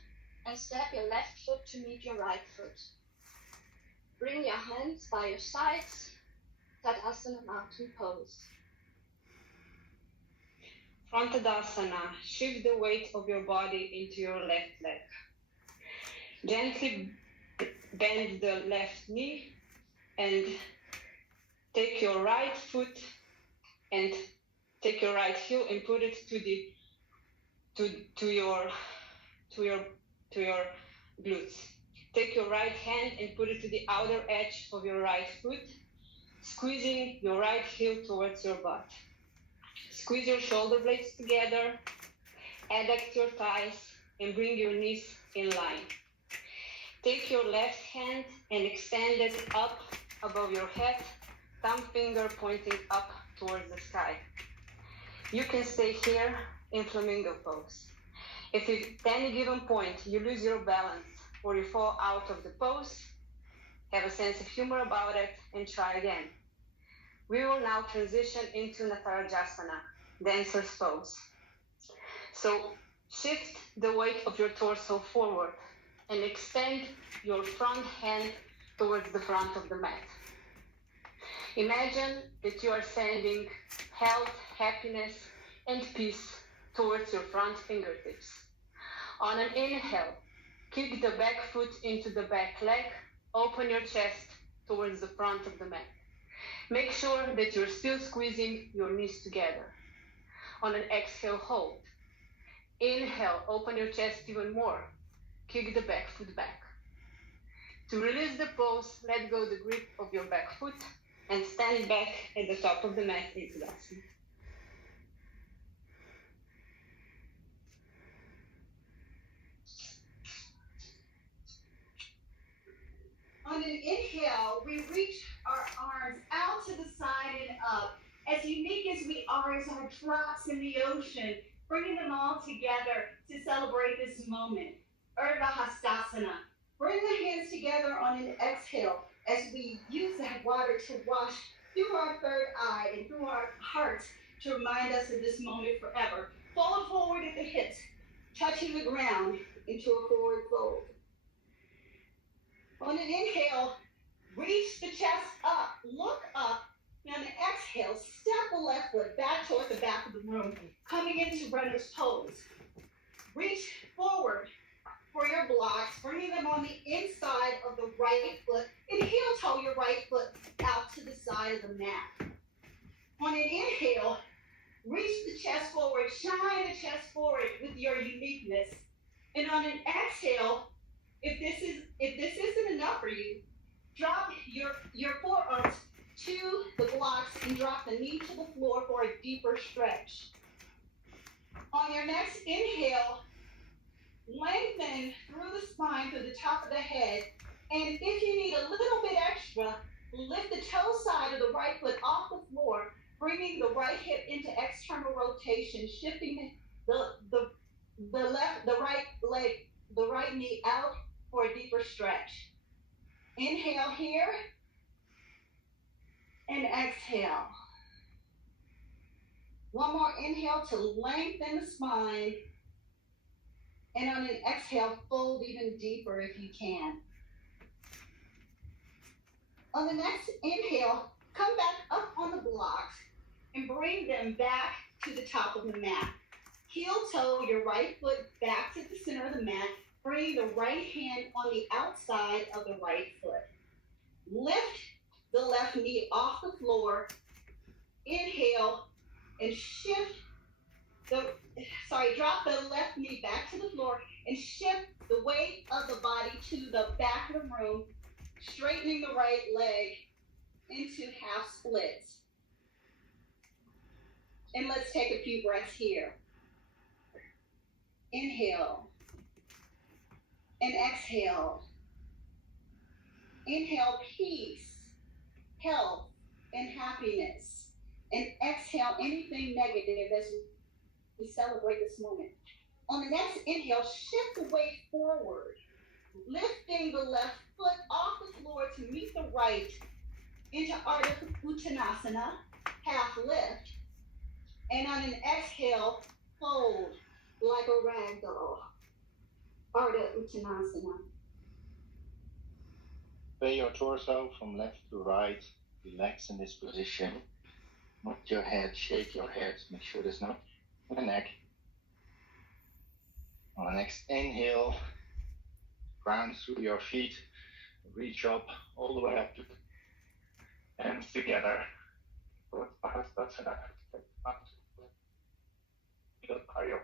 and step your left foot to meet your right foot. Bring your hands by your sides, Tadasana mountain pose. From Tadasana, shift the weight of your body into your left leg. Gently bend the left knee and take your right foot and take your right heel and put it to your glutes. Take your right hand and put it to the outer edge of your right foot, squeezing your right heel towards your butt. Squeeze your shoulder blades together, adduct your thighs, and bring your knees in line. Take your left hand and extend it up above your head, thumb finger pointing up towards the sky. You can stay here in flamingo pose. If at any given point you lose your balance or you fall out of the pose, have a sense of humor about it and try again. We will now transition into Natarajasana, dancer's pose. So shift the weight of your torso forward and extend your front hand towards the front of the mat. Imagine that you are sending health, happiness, and peace towards your front fingertips. On an inhale, kick the back foot into the back leg, open your chest towards the front of the mat. Make sure that you're still squeezing your knees together. On an exhale, hold. Inhale, open your chest even more. Kick the back foot back. To release the pose, let go the grip of your back foot and stand back at the top of the mat in Tadasana. On an inhale, we reach our arms out to the side and up. As unique as we are as our drops in the ocean, bringing them all together to celebrate this moment. Urdhva Hastasana. Bring the hands together on an exhale as we use that water to wash through our third eye and through our hearts to remind us of this moment forever. Fold forward at the hips, touching the ground into a forward fold. On an inhale, reach the chest up, look up. And on an exhale, step the left foot back toward the back of the room, coming into runner's pose. Reach forward for your blocks, bringing them on the inside of the right foot, and heel toe your right foot out to the side of the mat. On an inhale, reach the chest forward, shine the chest forward with your uniqueness. And on an exhale, if this isn't enough for you, drop your forearms to the blocks and drop the knee to the floor for a deeper stretch. On your next inhale, lengthen through the spine, through the top of the head. And if you need a little bit extra, lift the toe side of the right foot off the floor, bringing the right hip into external rotation, shifting the right knee out for a deeper stretch. Inhale here and exhale. One more inhale to lengthen the spine. And on an exhale, fold even deeper if you can. On the next inhale, come back up on the blocks and bring them back to the top of the mat. Heel toe your right foot back to the center of the mat. Bring the right hand on the outside of the right foot. Lift the left knee off the floor. Inhale and drop the left knee back to the floor and shift the weight of the body to the back of the room, straightening the right leg into half splits. And let's take a few breaths here. Inhale and exhale. Inhale, peace, health, and happiness. And exhale anything negative as we celebrate this moment. On the next inhale, shift the weight forward, lifting the left foot off the floor to meet the right into Ardha Uttanasana, half lift. And on an exhale, fold like a ragdoll. Ardha Uttanasana. Sway your torso from left to right. Relax in this position. Nod your head, shake your head. Make sure there's no in the neck. On the next inhale, ground through your feet. Reach up all the way up to the hands together. Your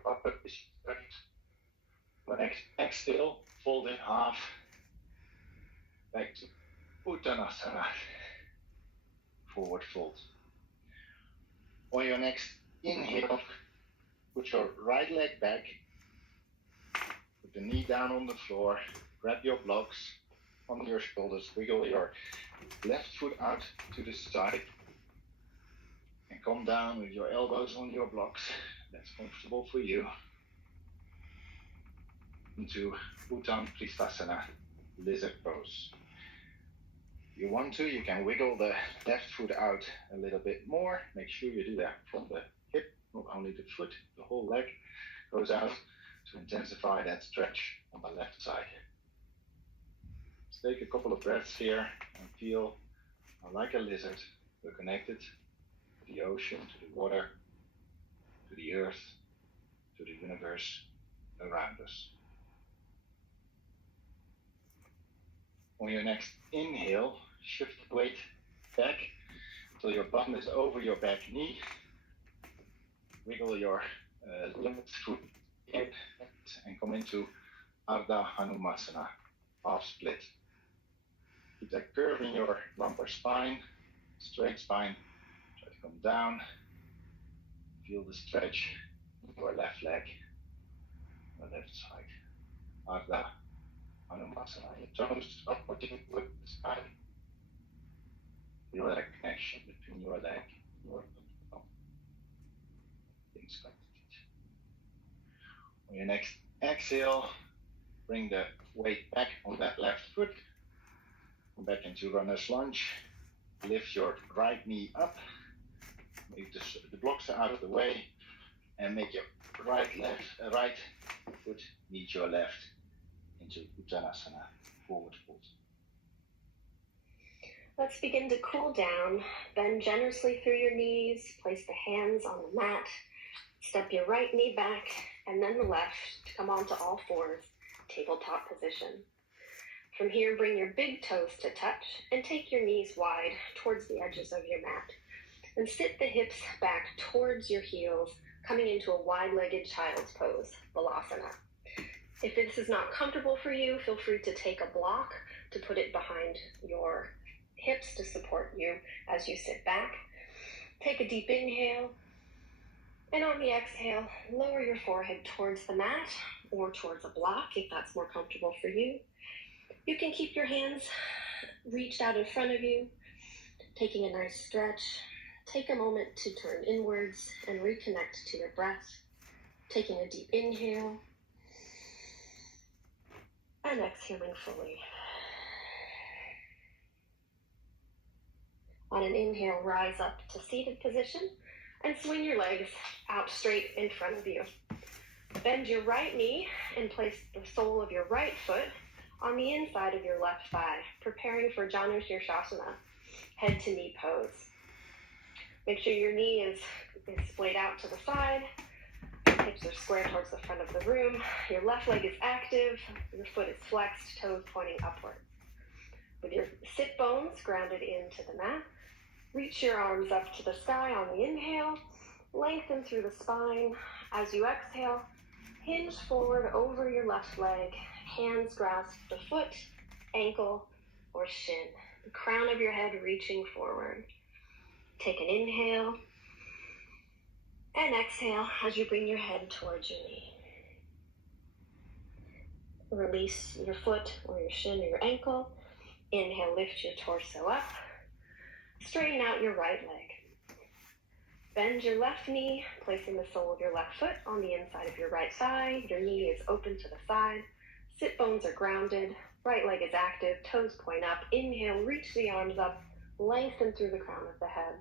puppet is straight. The next exhale, fold in half. Back to Uttanasana. Forward fold. On your next inhale, put your right leg back. Put the knee down on the floor. Grab your blocks on your shoulders. Wiggle your left foot out to the side. And come down with your elbows on your blocks. That's comfortable for you. Into Uttan Pristhasana, lizard pose. If you want to, you can wiggle the left foot out a little bit more. Make sure you do that from the hip, not only the foot, the whole leg goes out to intensify that stretch on the left side. Let's take a couple of breaths here and feel like a lizard. We're connected to the ocean, to the water, to the earth, to the universe around us. On your next inhale, shift the weight back until your bum is over your back knee. wiggle your left foot in and come into Ardha Hanumasana, half split. Keep that curve in your lumbar spine, straight spine. Try to come down. Feel the stretch in your left leg, the left side. Ardha Hanumasana. Your toes are pointing with the sky. Feel that connection between your leg and your thumb. Things like that. On your next exhale, bring the weight back on that left foot. Come back into runner's lunge. Lift your right knee up. Move the blocks out of the way, and make your right foot meet your left into Uttanasana, forward fold. Let's begin to cool down. Bend generously through your knees. Place the hands on the mat. Step your right knee back and then the left to come onto all fours, tabletop position. From here, bring your big toes to touch and take your knees wide towards the edges of your mat. And sit the hips back towards your heels, coming into a wide-legged child's pose, Balasana. If this is not comfortable for you, feel free to take a block to put it behind your hips to support you as you sit back. Take a deep inhale, and on the exhale, lower your forehead towards the mat or towards a block if that's more comfortable for you. You can keep your hands reached out in front of you, taking a nice stretch. Take a moment to turn inwards and reconnect to your breath. Taking a deep inhale and exhaling fully. On an inhale, rise up to seated position and swing your legs out straight in front of you. Bend your right knee and place the sole of your right foot on the inside of your left thigh, preparing for Janu Shirshasana, head to knee pose. Make sure your knee is splayed out to the side, hips are square towards the front of the room, your left leg is active, your foot is flexed, toes pointing upwards. With your sit bones grounded into the mat, reach your arms up to the sky on the inhale, lengthen through the spine. As you exhale, hinge forward over your left leg, hands grasp the foot, ankle, or shin, the crown of your head reaching forward. Take an inhale and exhale as you bring your head towards your knee. Release your foot or your shin or your ankle. Inhale, lift your torso up. Straighten out your right leg. Bend your left knee, placing the sole of your left foot on the inside of your right thigh. Your knee is open to the side. Sit bones are grounded. Right leg is active. Toes point up. Inhale, reach the arms up. Lengthen through the crown of the head.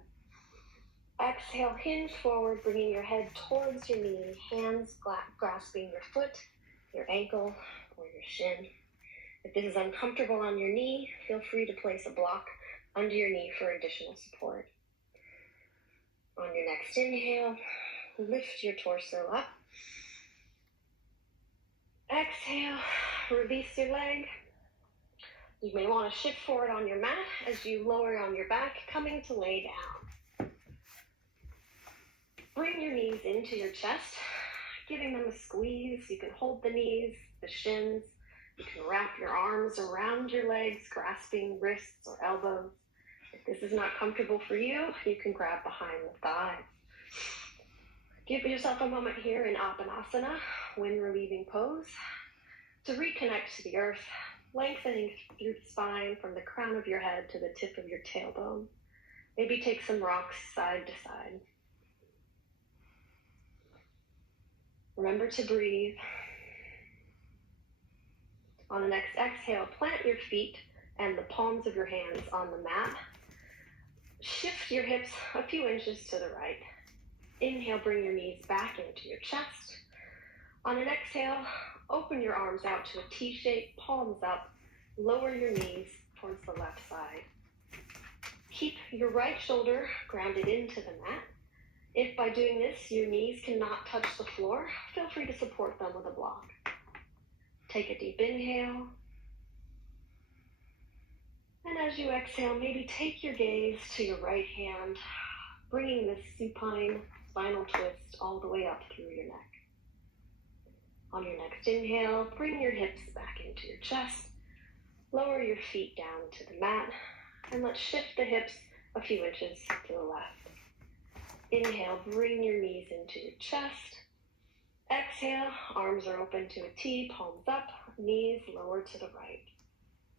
Exhale, hinge forward, bringing your head towards your knee. Hands grasping your foot, your ankle, or your shin. If this is uncomfortable on your knee, feel free to place a block under your knee for additional support. On your next inhale, lift your torso up. Exhale, release your leg. You may want to shift forward on your mat as you lower on your back, coming to lay down. Bring your knees into your chest, giving them a squeeze. You can hold the knees, the shins. You can wrap your arms around your legs, grasping wrists or elbows. If this is not comfortable for you, you can grab behind the thighs. Give yourself a moment here in Apanasana, wind relieving pose, to reconnect to the earth, lengthening through the spine from the crown of your head to the tip of your tailbone. Maybe take some rocks side to side. Remember to breathe. On the next exhale, plant your feet and the palms of your hands on the mat. Shift your hips a few inches to the right. Inhale, bring your knees back into your chest. On an exhale, open your arms out to a T shape, palms up. Lower your knees towards the left side. Keep your right shoulder grounded into the mat. If by doing this, your knees cannot touch the floor, feel free to support them with a block. Take a deep inhale. And as you exhale, maybe take your gaze to your right hand, bringing this supine spinal twist all the way up through your neck. On your next inhale, bring your hips back into your chest, lower your feet down to the mat, and let's shift the hips a few inches to the left. Inhale, bring your knees into your chest. Exhale, arms are open to a T, palms up, knees lower to the right.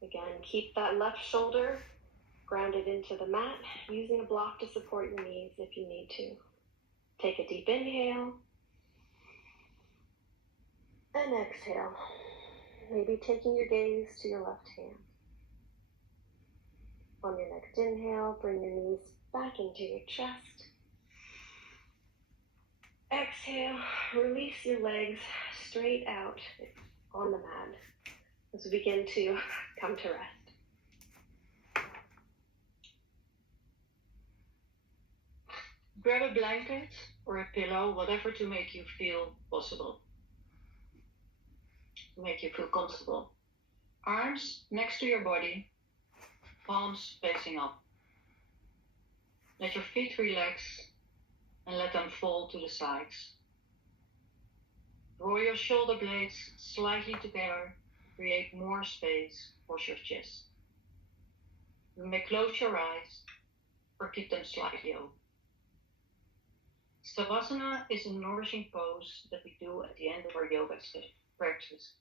Again, keep that left shoulder grounded into the mat, using a block to support your knees if you need to. Take a deep inhale. And exhale, maybe taking your gaze to your left hand. On your next inhale, bring your knees back into your chest. Exhale, release your legs straight out on the mat as we begin to come to rest. Grab a blanket or a pillow, whatever to make you feel possible. To make you feel comfortable. Arms next to your body, palms facing up. Let your feet relax and let them fall to the sides. Draw your shoulder blades slightly together, create more space for your chest. You may close your eyes or keep them slightly open. Savasana is a nourishing pose that we do at the end of our yoga practice.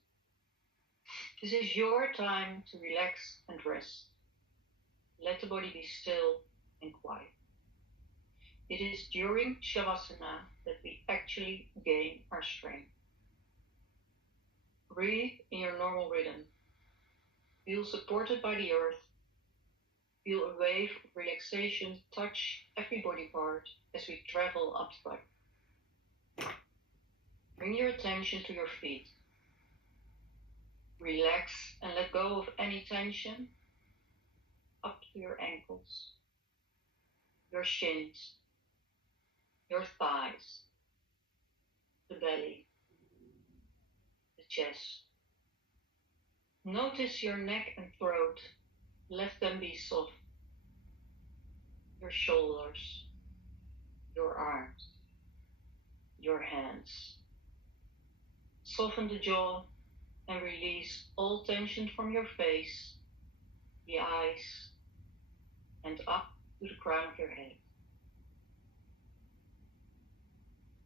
This is your time to relax and rest. Let the body be still and quiet. It is during Shavasana that we actually gain our strength. Breathe in your normal rhythm. Feel supported by the earth. Feel a wave of relaxation touch every body part as we travel up the body. Bring your attention to your feet. Relax and let go of any tension up to your ankles, your shins, your thighs, the belly, the chest. Notice your neck and throat. Let them be soft. Your shoulders, your arms, your hands. Soften the jaw and release all tension from your face, the eyes, and up to the crown of your head.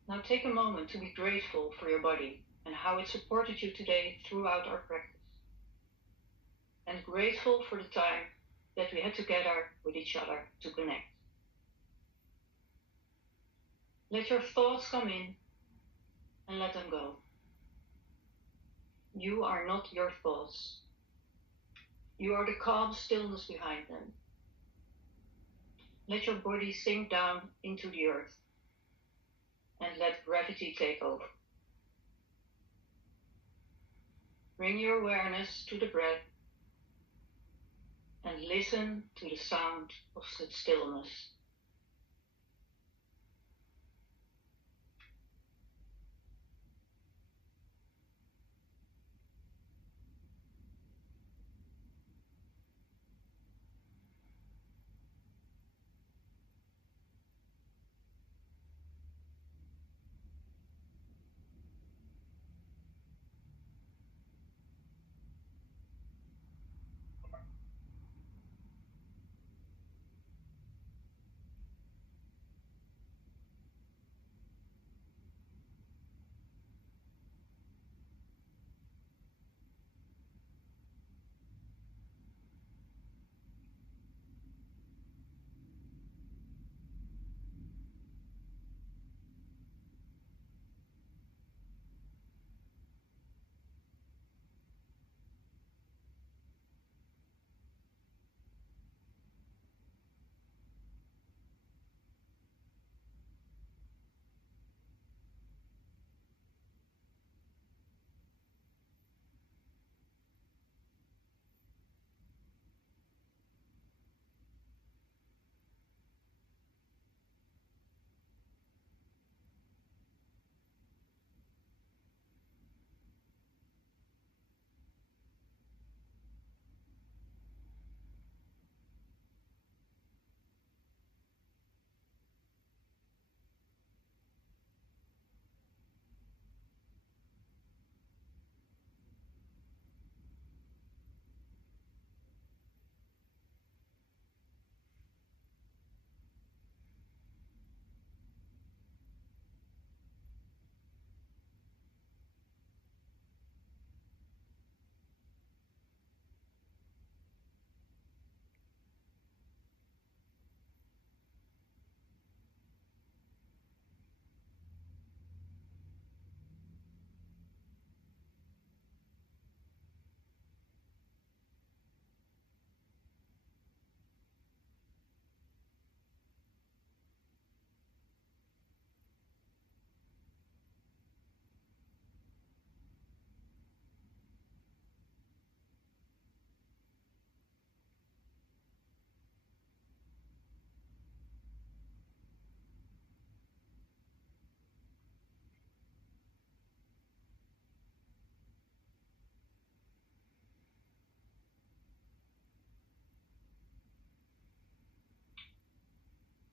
Now take a moment to be grateful for your body and how it supported you today throughout our practice. And grateful for the time that we had together with each other to connect. Let your thoughts come in and let them go. You are not your thoughts. You are the calm stillness behind them. Let your body sink down into the earth and let gravity take over. Bring your awareness to the breath and listen to the sound of stillness.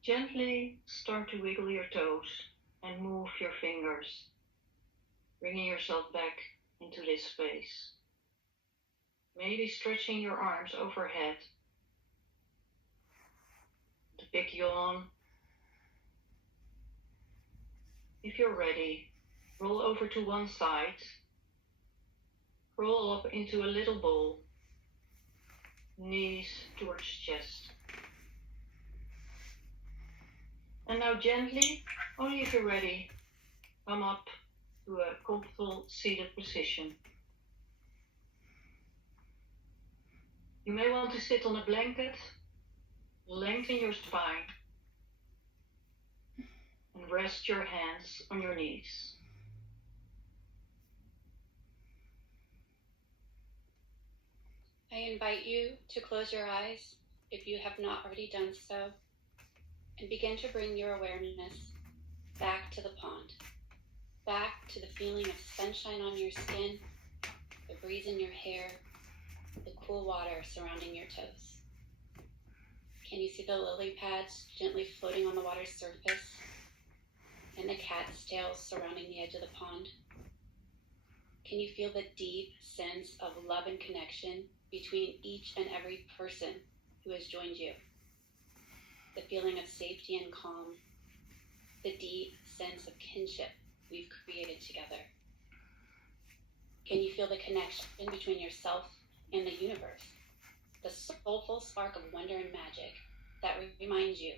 Gently start to wiggle your toes and move your fingers, bringing yourself back into this space. Maybe stretching your arms overhead. The big yawn. If you're ready, roll over to one side. Roll up into a little ball. Knees towards chest. And now gently, only if you're ready, come up to a comfortable seated position. You may want to sit on a blanket, lengthen your spine, and rest your hands on your knees. I invite you to close your eyes if you have not already done so, and begin to bring your awareness back to the pond, back to the feeling of sunshine on your skin, the breeze in your hair, the cool water surrounding your toes. Can you see the lily pads gently floating on the water's surface, and the cat's tails surrounding the edge of the pond? Can you feel the deep sense of love and connection between each and every person who has joined you? The feeling of safety and calm, the deep sense of kinship we've created together. Can you feel the connection between yourself and the universe? The soulful spark of wonder and magic that reminds you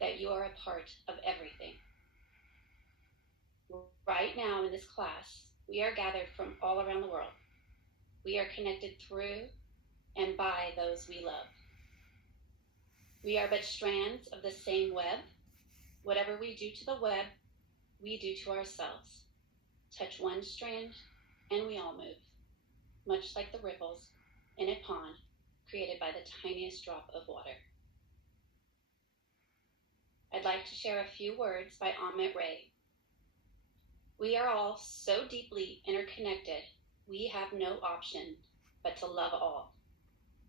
that you are a part of everything. Right now in this class, we are gathered from all around the world. We are connected through and by those we love. We are but strands of the same web. Whatever we do to the web, we do to ourselves. Touch one strand, and we all move, much like the ripples in a pond created by the tiniest drop of water. I'd like to share a few words by Amit Ray. We are all so deeply interconnected, we have no option but to love all.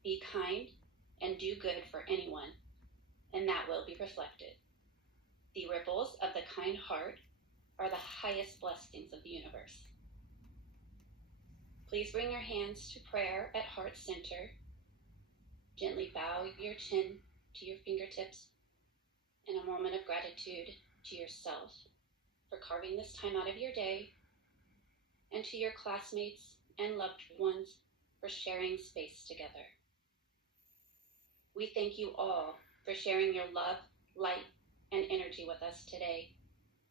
Be kind and do good for anyone, and that will be reflected. The ripples of the kind heart are the highest blessings of the universe. Please bring your hands to prayer at heart center. Gently bow your chin to your fingertips in a moment of gratitude to yourself for carving this time out of your day, and to your classmates and loved ones for sharing space together. We thank you all for sharing your love, light, and energy with us today,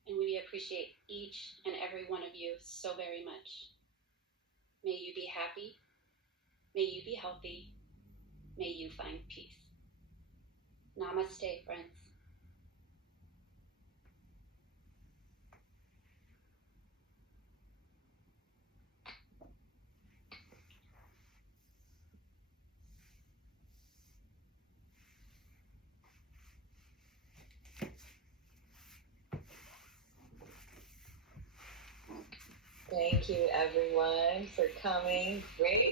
and we appreciate each and every one of you so very much. May you be happy, may you be healthy, may you find peace. Namaste, friends. Thank you, everyone, for coming. Great